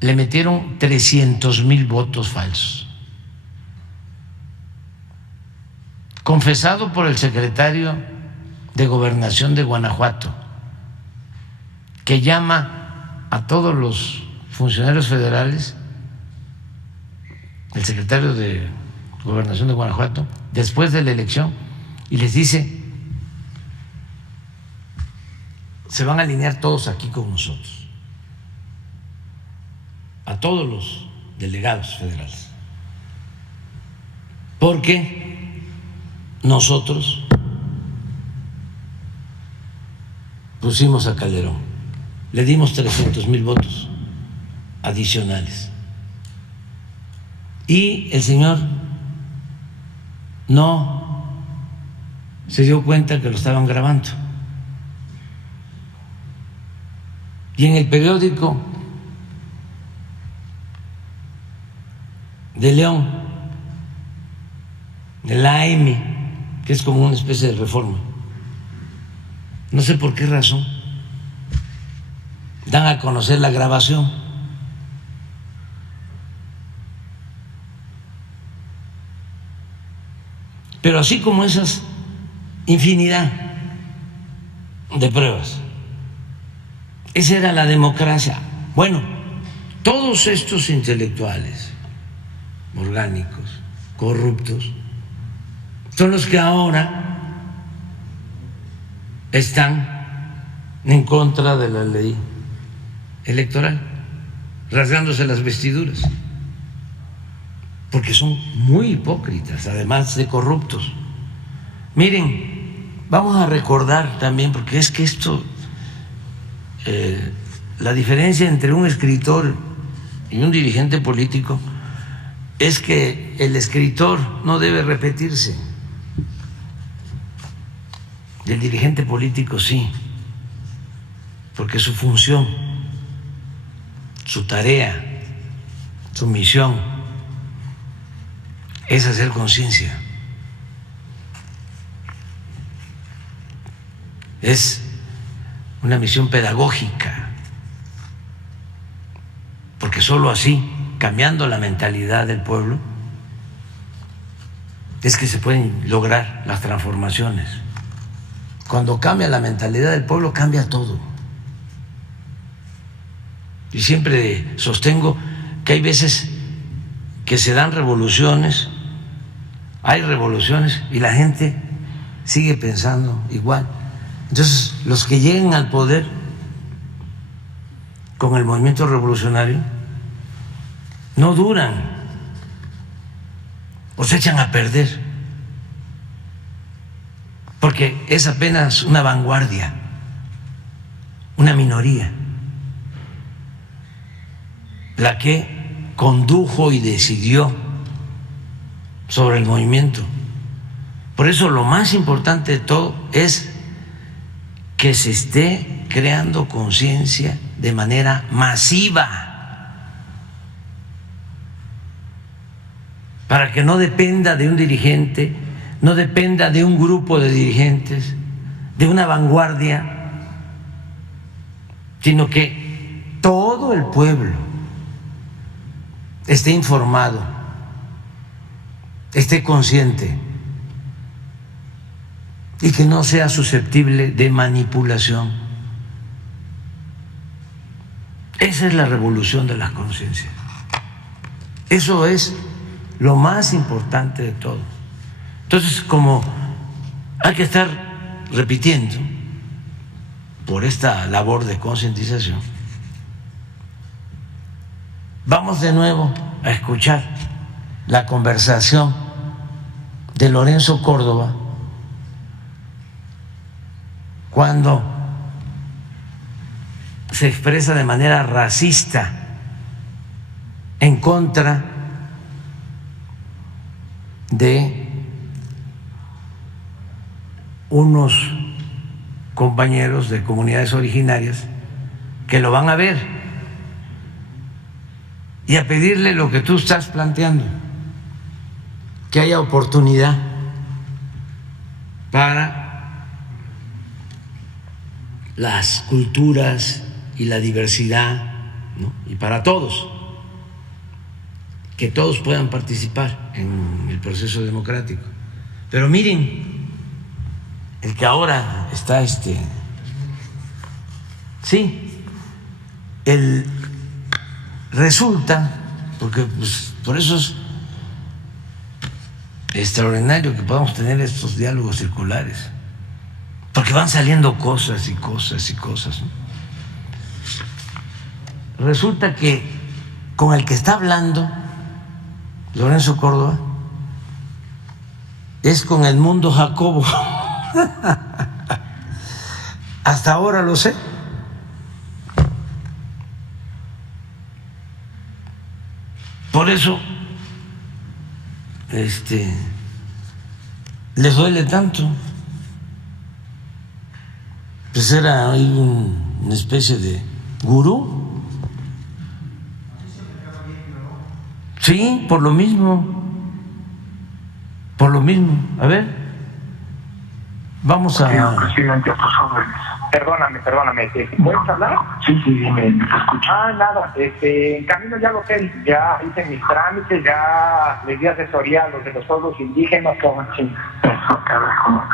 le metieron 300,000 votos falsos. Confesado por el secretario de Gobernación de Guanajuato, que llama a todos los funcionarios federales, el secretario de Gobernación de Guanajuato, después de la elección, y les dice: se van a alinear todos aquí con nosotros, a todos los delegados federales, porque nosotros pusimos a Calderón, le dimos 300,000 votos adicionales, y el señor no se dio cuenta que lo estaban grabando. Y en el periódico de León, de la AM, que es como una especie de Reforma, no sé por qué razón, dan a conocer la grabación. Pero así como esas, infinidad de pruebas. Esa era la democracia. Bueno, todos estos intelectuales orgánicos, corruptos, son los que ahora están en contra de la ley electoral, rasgándose las vestiduras, porque son muy hipócritas, además de corruptos. Miren, vamos a recordar también, porque es que esto, la diferencia entre un escritor y un dirigente político es que el escritor no debe repetirse, y el dirigente político sí, porque su función, su tarea, su misión es hacer conciencia, es una misión pedagógica, porque solo así, cambiando la mentalidad del pueblo, es que se pueden lograr las transformaciones. Cuando cambia la mentalidad del pueblo, cambia todo. Y siempre sostengo que hay veces que se dan revoluciones, hay revoluciones y la gente sigue pensando igual. Entonces, los que lleguen al poder con el movimiento revolucionario no duran o se echan a perder, porque es apenas una vanguardia, una minoría, la que condujo y decidió sobre el movimiento. Por eso lo más importante de todo es que se esté creando conciencia de manera masiva, para que no dependa de un dirigente, no dependa de un grupo de dirigentes, de una vanguardia, sino que todo el pueblo esté informado, esté consciente y que no sea susceptible de manipulación. Esa es la revolución de las conciencias. Eso es lo más importante de todo. Entonces, como hay que estar repitiendo por esta labor de concientización, vamos de nuevo a escuchar la conversación de Lorenzo Córdoba cuando se expresa de manera racista en contra de unos compañeros de comunidades originarias que lo van a ver y a pedirle lo que tú estás planteando, que haya oportunidad para las culturas y la diversidad, ¿no? Y para todos, que todos puedan participar en el proceso democrático. Pero miren, el que ahora está resulta, porque pues, por eso es extraordinario que podamos tener estos diálogos circulares, porque van saliendo cosas y cosas y cosas, ¿no? Resulta que con el que está hablando Lorenzo Córdoba es con Edmundo Jacobo. Hasta ahora lo sé. Por eso les duele tanto. Pues era ahí una especie de gurú. Sí, por lo mismo. Por lo mismo. A ver. Vamos a... Presidente, a tus órdenes. Perdóname, ¿puedes hablar? Sí, dime, ¿me escuchas? Nada, en camino ya al hotel, ya hice mis trámites, ya les di asesoría a los de los pueblos indígenas, como eso, carajo.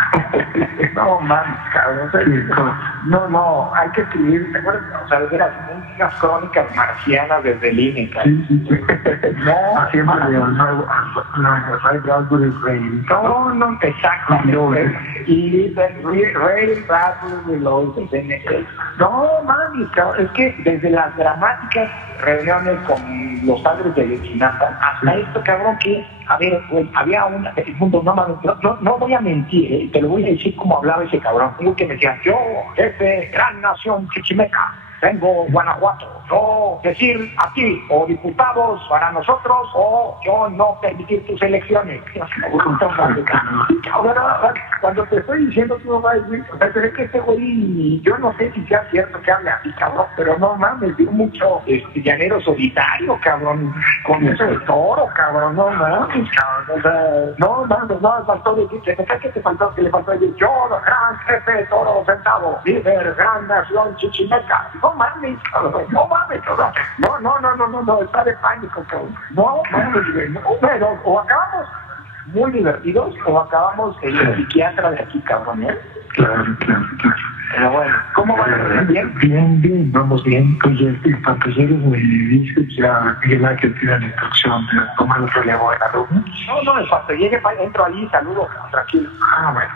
No, mames, cabrón. No, hay que escribir, ¿te acuerdas? O sea, de veras, unas crónicas marcianas desde el INE, sí. No, siempre de nuevo, no, exacto. Y Ray Bradbury Lowe. No, mami, es que desde las dramáticas reuniones con los padres de Ayotzinapa hasta esto, cabrón, que, a ver, güey, había el mundo, no voy a mentir, te lo voy a decir como hablaba ese cabrón, uno que me decía, yo, jefe, gran nación chichimeca, vengo Guanajuato, yo decir a ti, o diputados para nosotros, o yo no permitir tus elecciones. Cuando te estoy diciendo, tú no vas a decir, o sea, pero que este güey, yo no sé si sea cierto que hable así, cabrón, pero no mames, digo mucho llanero solitario, cabrón, con eso de toro, cabrón, no mames, cabrón, o sea, no mames, no, faltó decir, ¿qué te faltó? Que le faltó decir, yo, gran jefe, toro sentado, líder, gran nación chichimeca. No mames, cabrón, no, está de pánico, cabrón. No mames, güey, no, pero o acabamos muy divertidos o acabamos el psiquiatra de aquí, cabrón, ¿eh? Claro. Pero bueno, ¿cómo van? Bien, vamos bien. Pues en cuanto llegues me dices, ya Miguel Ángel tiene la instrucción de tomar el relevo del alumno. No, en cuanto llegue, entro allí y saludo, tranquilo.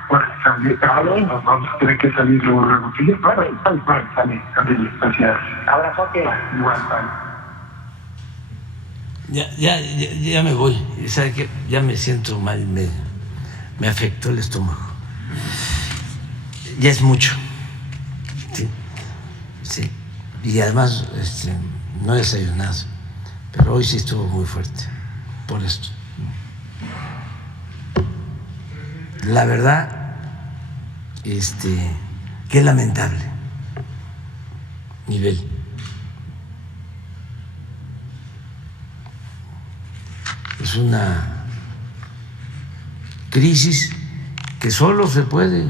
Bueno, también, vamos a tener que salir luego. Sale, gracias. Abrazote. Igual, Ya me voy. ¿Sabes qué? Ya me siento mal, me afectó el estómago. Ya es mucho. Sí. Y además no he desayunado, pero hoy sí estuvo muy fuerte por esto. La verdad, qué lamentable nivel. Es una crisis que solo se puede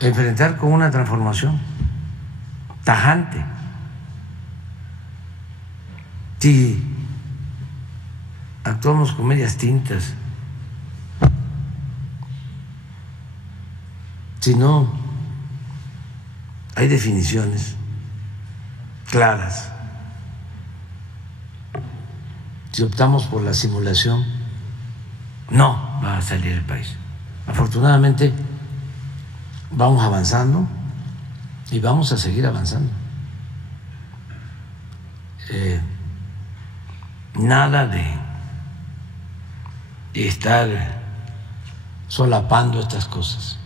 enfrentar con una transformación tajante. si actuamos con medias tintas, si no hay definiciones claras, si optamos por la simulación, no va a salir el país. Afortunadamente vamos avanzando y vamos a seguir avanzando. Nada de estar solapando estas cosas.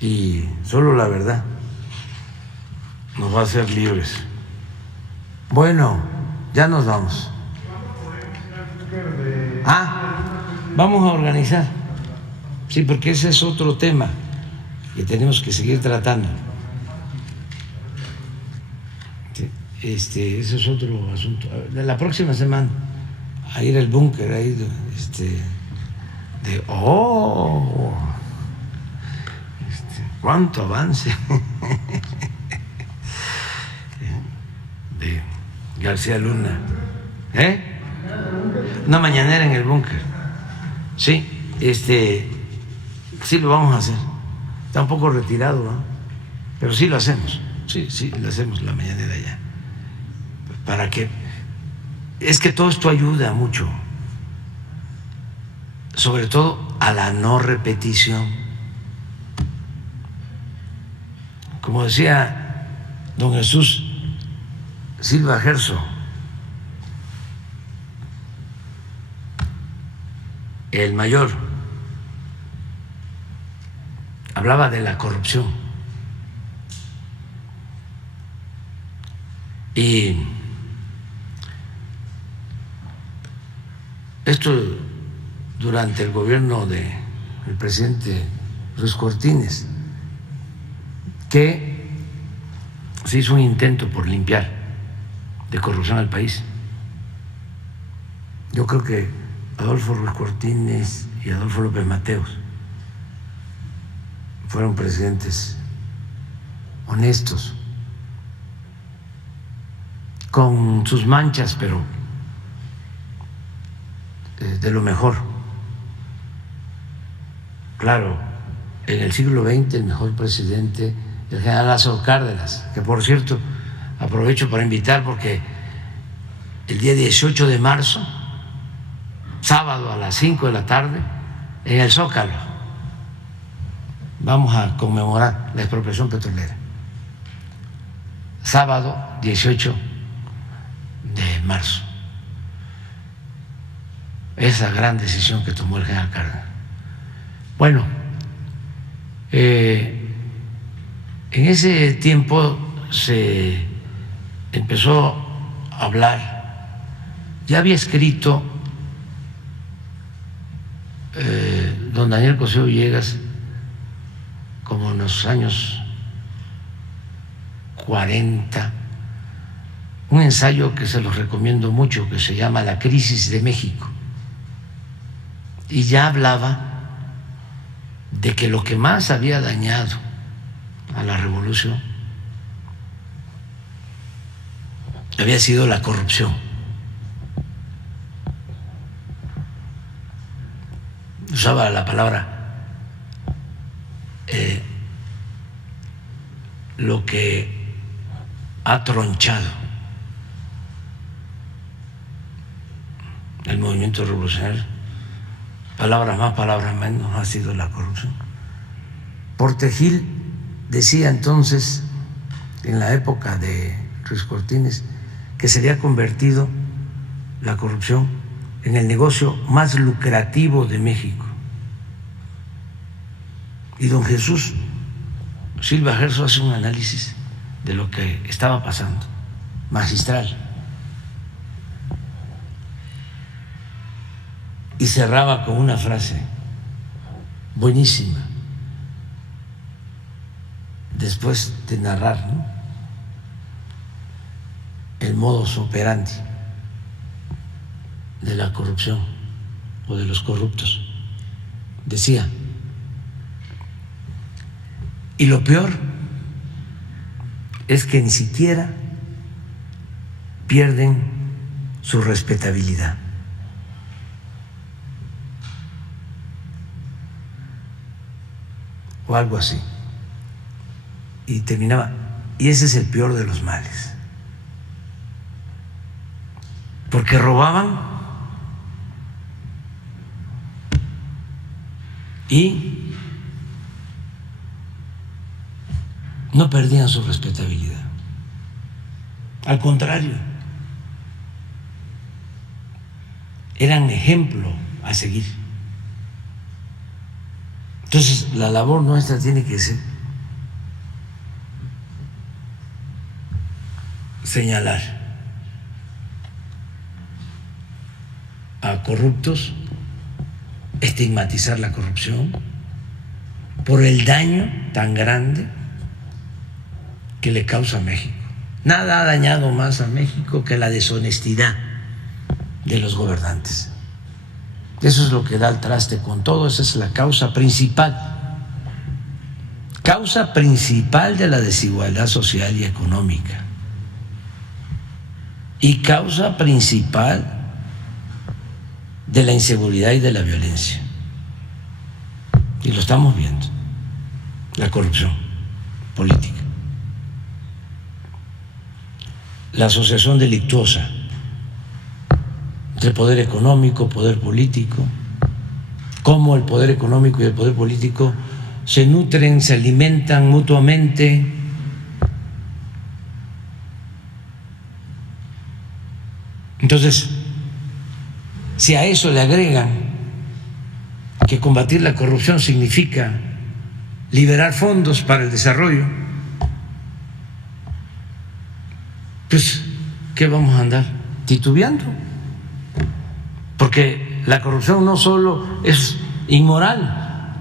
Y solo la verdad nos va a hacer libres. Bueno, ya nos vamos. Vamos a organizar. Sí, porque ese es otro tema que tenemos que seguir tratando. Ese es otro asunto. La próxima semana, a ir al búnker, ahí, cuánto avance de García Luna, una mañanera en el búnker. Sí, sí lo vamos a hacer. Está un poco retirado, ¿no? Pero sí lo hacemos. Sí, lo hacemos la mañanera ya. ¿Para qué? Es que todo esto ayuda mucho, sobre todo a la no repetición. Como decía don Jesús Silva Gerso, el mayor, hablaba de la corrupción. Y esto durante el gobierno del presidente Ruiz Cortines, que se hizo un intento por limpiar de corrupción al país. Yo creo que Adolfo Ruiz Cortines y Adolfo López Mateos fueron presidentes honestos, con sus manchas, pero de lo mejor. Claro, en el siglo XX el mejor presidente, el general Lázaro Cárdenas, que por cierto aprovecho para invitar porque el día 18 de marzo, sábado a las 5 de la tarde, en el Zócalo, vamos a conmemorar la expropiación petrolera. Sábado 18 de marzo. Esa gran decisión que tomó el general Cárdenas. Bueno, en ese tiempo se empezó a hablar, ya había escrito don Daniel Cosío Villegas como en los años 40, un ensayo que se los recomiendo mucho, que se llama La crisis de México, y ya hablaba de que lo que más había dañado a la revolución había sido la corrupción. Usaba la palabra lo que ha tronchado el movimiento revolucionario, palabras más, palabras menos, ha sido la corrupción. Portegil decía entonces, en la época de Ruiz Cortines, que se había convertido la corrupción en el negocio más lucrativo de México. Y don Jesús Silva Gerso hace un análisis de lo que estaba pasando, magistral. Y cerraba con una frase buenísima, después de narrar, ¿no?, el modus operandi de la corrupción o de los corruptos. Decía, y lo peor es que ni siquiera pierden su respetabilidad. O algo así. Y terminaba. Y ese es el peor de los males. Porque robaban y no perdían su respetabilidad. Al contrario, eran ejemplo a seguir. Entonces, la labor nuestra tiene que ser señalar a corruptos, estigmatizar la corrupción por el daño tan grande que le causa a México. Nada ha dañado más a México que la deshonestidad de los gobernantes. Eso es lo que da el traste con todo, esa es la causa principal de la desigualdad social y económica, y causa principal de la inseguridad y de la violencia. Y lo estamos viendo, la corrupción política, la asociación delictuosa entre poder económico, poder político, cómo el poder económico y el poder político se nutren, se alimentan mutuamente. Entonces, si a eso le agregan que combatir la corrupción significa liberar fondos para el desarrollo, pues, ¿qué vamos a andar titubeando? Porque la corrupción no solo es inmoral,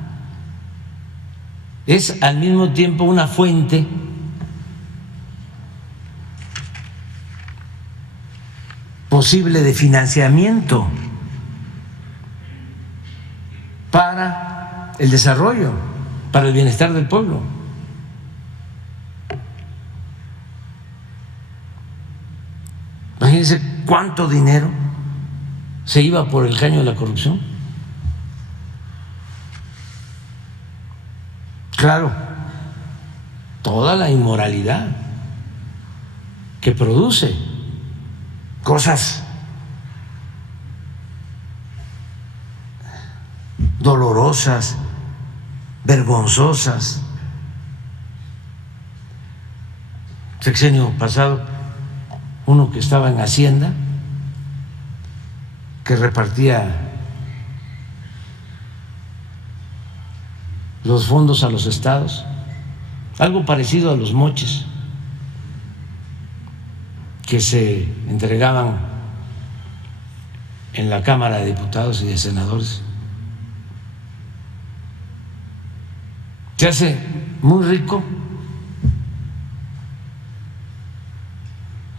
es al mismo tiempo una fuente posible de financiamiento para el desarrollo, para el bienestar del pueblo. Imagínense cuánto dinero se iba por el caño de la corrupción. Claro, toda la inmoralidad que produce cosas dolorosas, vergonzosas. Sexenio pasado, uno que estaba en Hacienda, que repartía los fondos a los estados, algo parecido a los moches que se entregaban en la Cámara de Diputados y de Senadores. Se hace muy rico,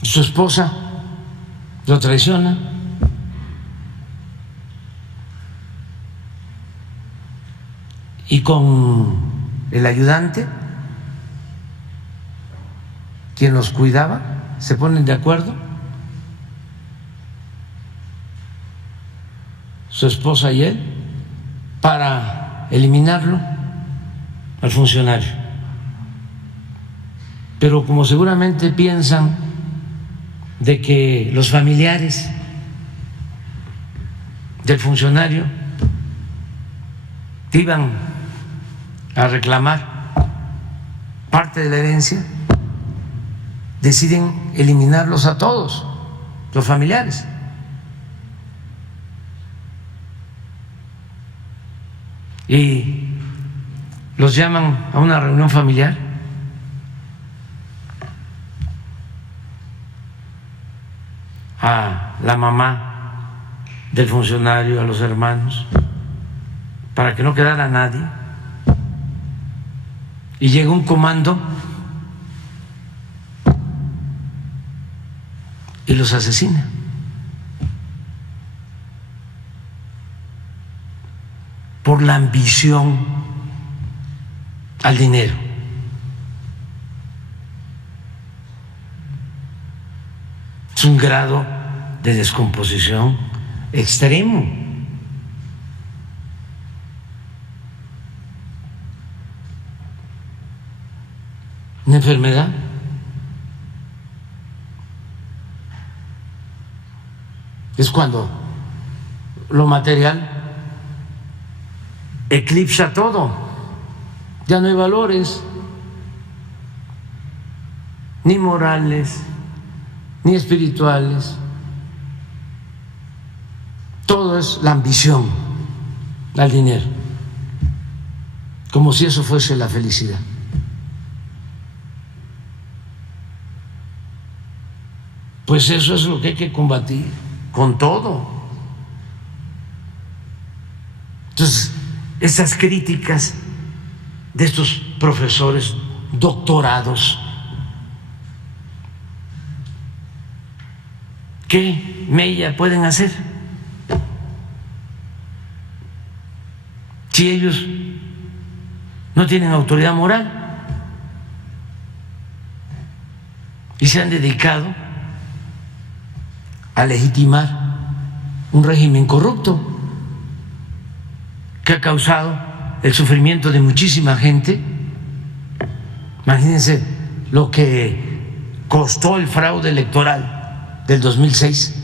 su esposa lo traiciona, y con el ayudante, quien los cuidaba, se ponen de acuerdo, su esposa y él, para eliminarlo al funcionario. Pero como seguramente piensan de que los familiares del funcionario iban a reclamar parte de la herencia, deciden eliminarlos a todos, los familiares. Y los llaman a una reunión familiar a la mamá del funcionario, a los hermanos, para que no quedara nadie, y llega un comando y los asesina. Por la ambición al dinero. Es un grado de descomposición extremo. Una enfermedad. Es cuando lo material eclipsa todo. Ya no hay valores, ni morales, ni espirituales. Todo es la ambición al dinero, como si eso fuese la felicidad. Pues eso es lo que hay que combatir con todo. Entonces, esas críticas de estos profesores doctorados, ¿qué mella pueden hacer? Si ellos no tienen autoridad moral y se han dedicado a legitimar un régimen corrupto que ha causado el sufrimiento de muchísima gente. Imagínense lo que costó el fraude electoral del 2006.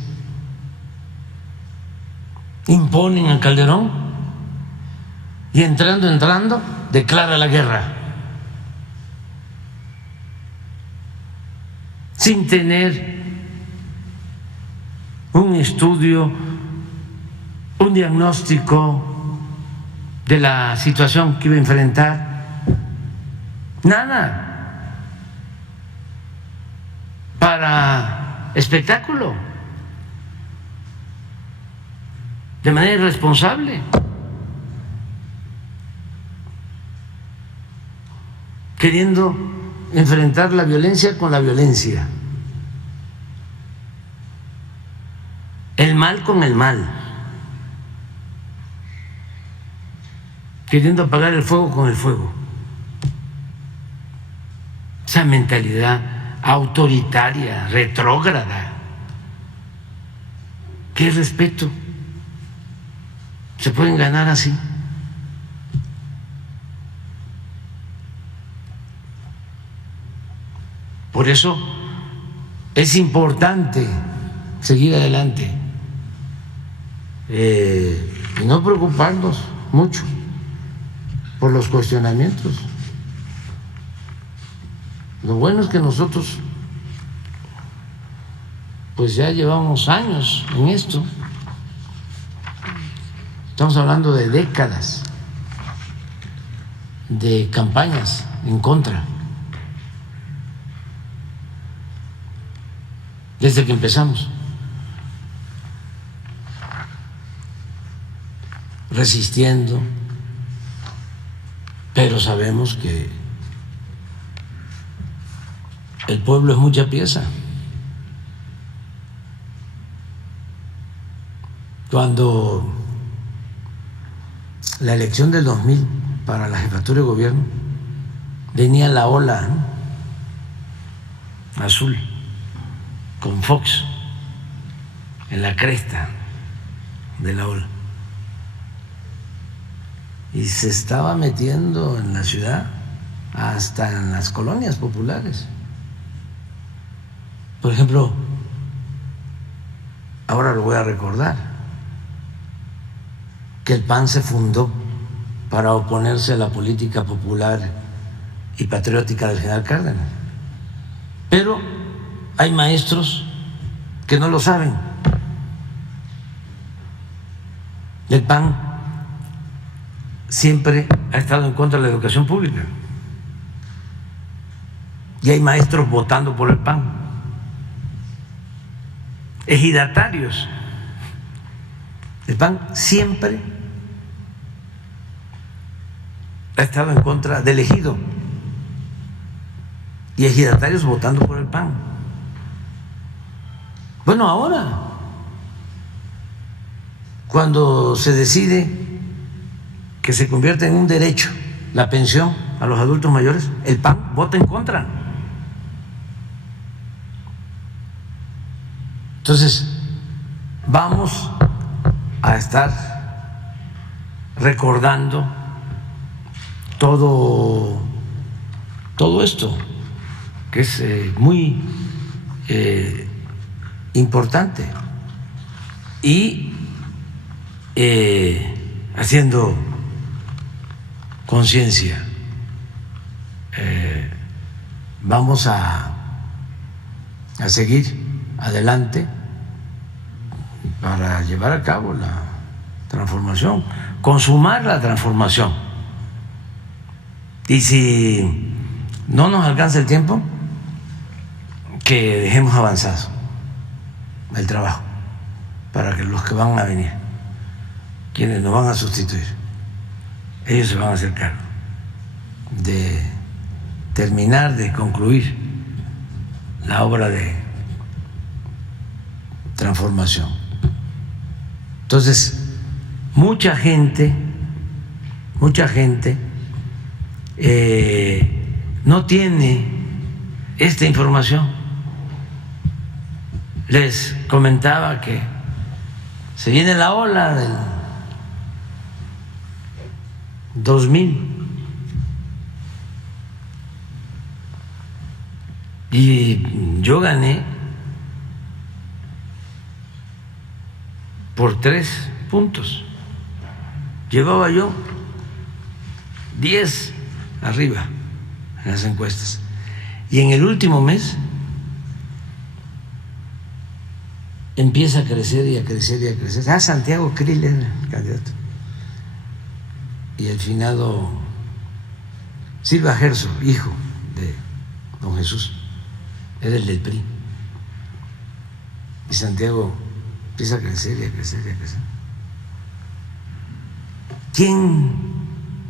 Imponen a Calderón y entrando, declara la guerra, sin tener un estudio, un diagnóstico de la situación que iba a enfrentar, nada, para espectáculo, de manera irresponsable, queriendo enfrentar la violencia con la violencia, el mal con el mal, queriendo apagar el fuego con el fuego. Esa mentalidad autoritaria, retrógrada. ¿Qué respeto se pueden ganar así? Por eso es importante seguir adelante y no preocuparnos mucho por los cuestionamientos. Lo bueno es que nosotros pues ya llevamos años en esto. Estamos hablando de décadas de campañas en contra, desde que empezamos, resistiendo, pero sabemos que el pueblo es mucha pieza. Cuando la elección del 2000 para la jefatura de gobierno, venía la ola, ¿no?, azul, con Fox en la cresta de la ola, y se estaba metiendo en la ciudad hasta en las colonias populares. Por ejemplo, ahora lo voy a recordar, que el PAN se fundó para oponerse a la política popular y patriótica del general Cárdenas, pero hay maestros que no lo saben. El PAN siempre ha estado en contra de la educación pública y hay maestros votando por el PAN, ejidatarios. El PAN siempre ha estado en contra del ejido y ejidatarios votando por el PAN. Bueno, ahora, cuando se decide que se convierte en un derecho la pensión a los adultos mayores, el PAN vota en contra. Entonces, vamos a estar recordando todo esto, que es muy importante, y haciendo conciencia. Vamos a seguir adelante para llevar a cabo la transformación, consumar la transformación. Y si no nos alcanza el tiempo, que dejemos avanzado el trabajo para que los que van a venir, quienes nos van a sustituir, ellos se van a hacer cargo de terminar, de concluir la obra de transformación. Entonces, mucha gente no tiene esta información. Les comentaba que se viene la ola del 2000 y yo gané por 3 puntos. Llevaba yo 10 arriba en las encuestas, y en el último mes empieza a crecer y a crecer y a crecer. Santiago Krill era el candidato, y el finado Silva Gerso, hijo de don Jesús, era el del PRI, y Santiago empieza a crecer y a crecer y a crecer. ¿Quién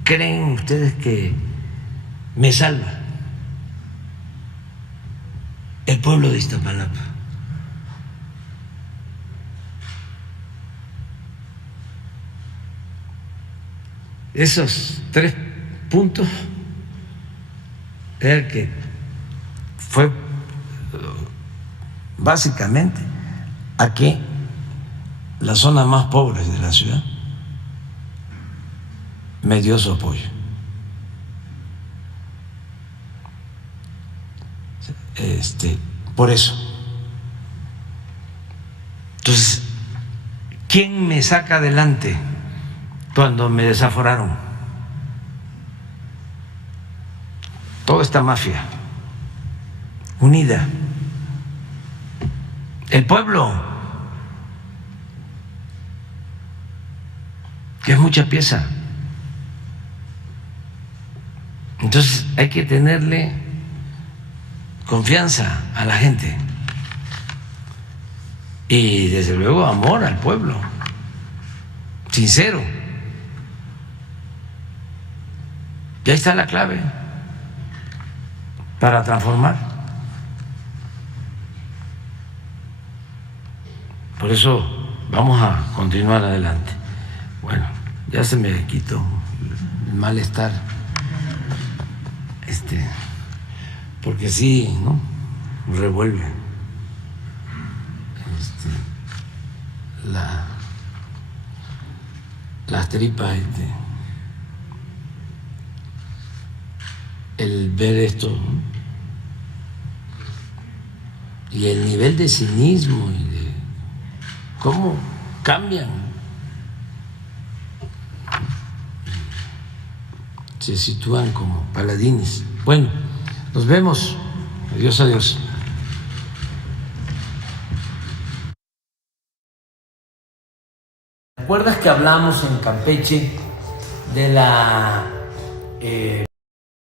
creen ustedes que me salva? El pueblo de Iztapalapa. Esos 3 puntos era el que fue básicamente a que las zonas más pobres de la ciudad me dio su apoyo. Por eso. Entonces, ¿quién me saca adelante cuando me desaforaron? Toda esta mafia unida, el pueblo, que es mucha pieza. Entonces hay que tenerle confianza a la gente y desde luego amor al pueblo, sincero. Y ahí está la clave para transformar. Por eso vamos a continuar adelante. Bueno, ya se me quitó el malestar, porque sí, ¿no? Revuelve las tripas, el ver esto, ¿no? Y el nivel de cinismo y de cómo cambian, se sitúan como paladines. Bueno, nos vemos. Adiós, adiós. ¿Te acuerdas que hablamos en Campeche de la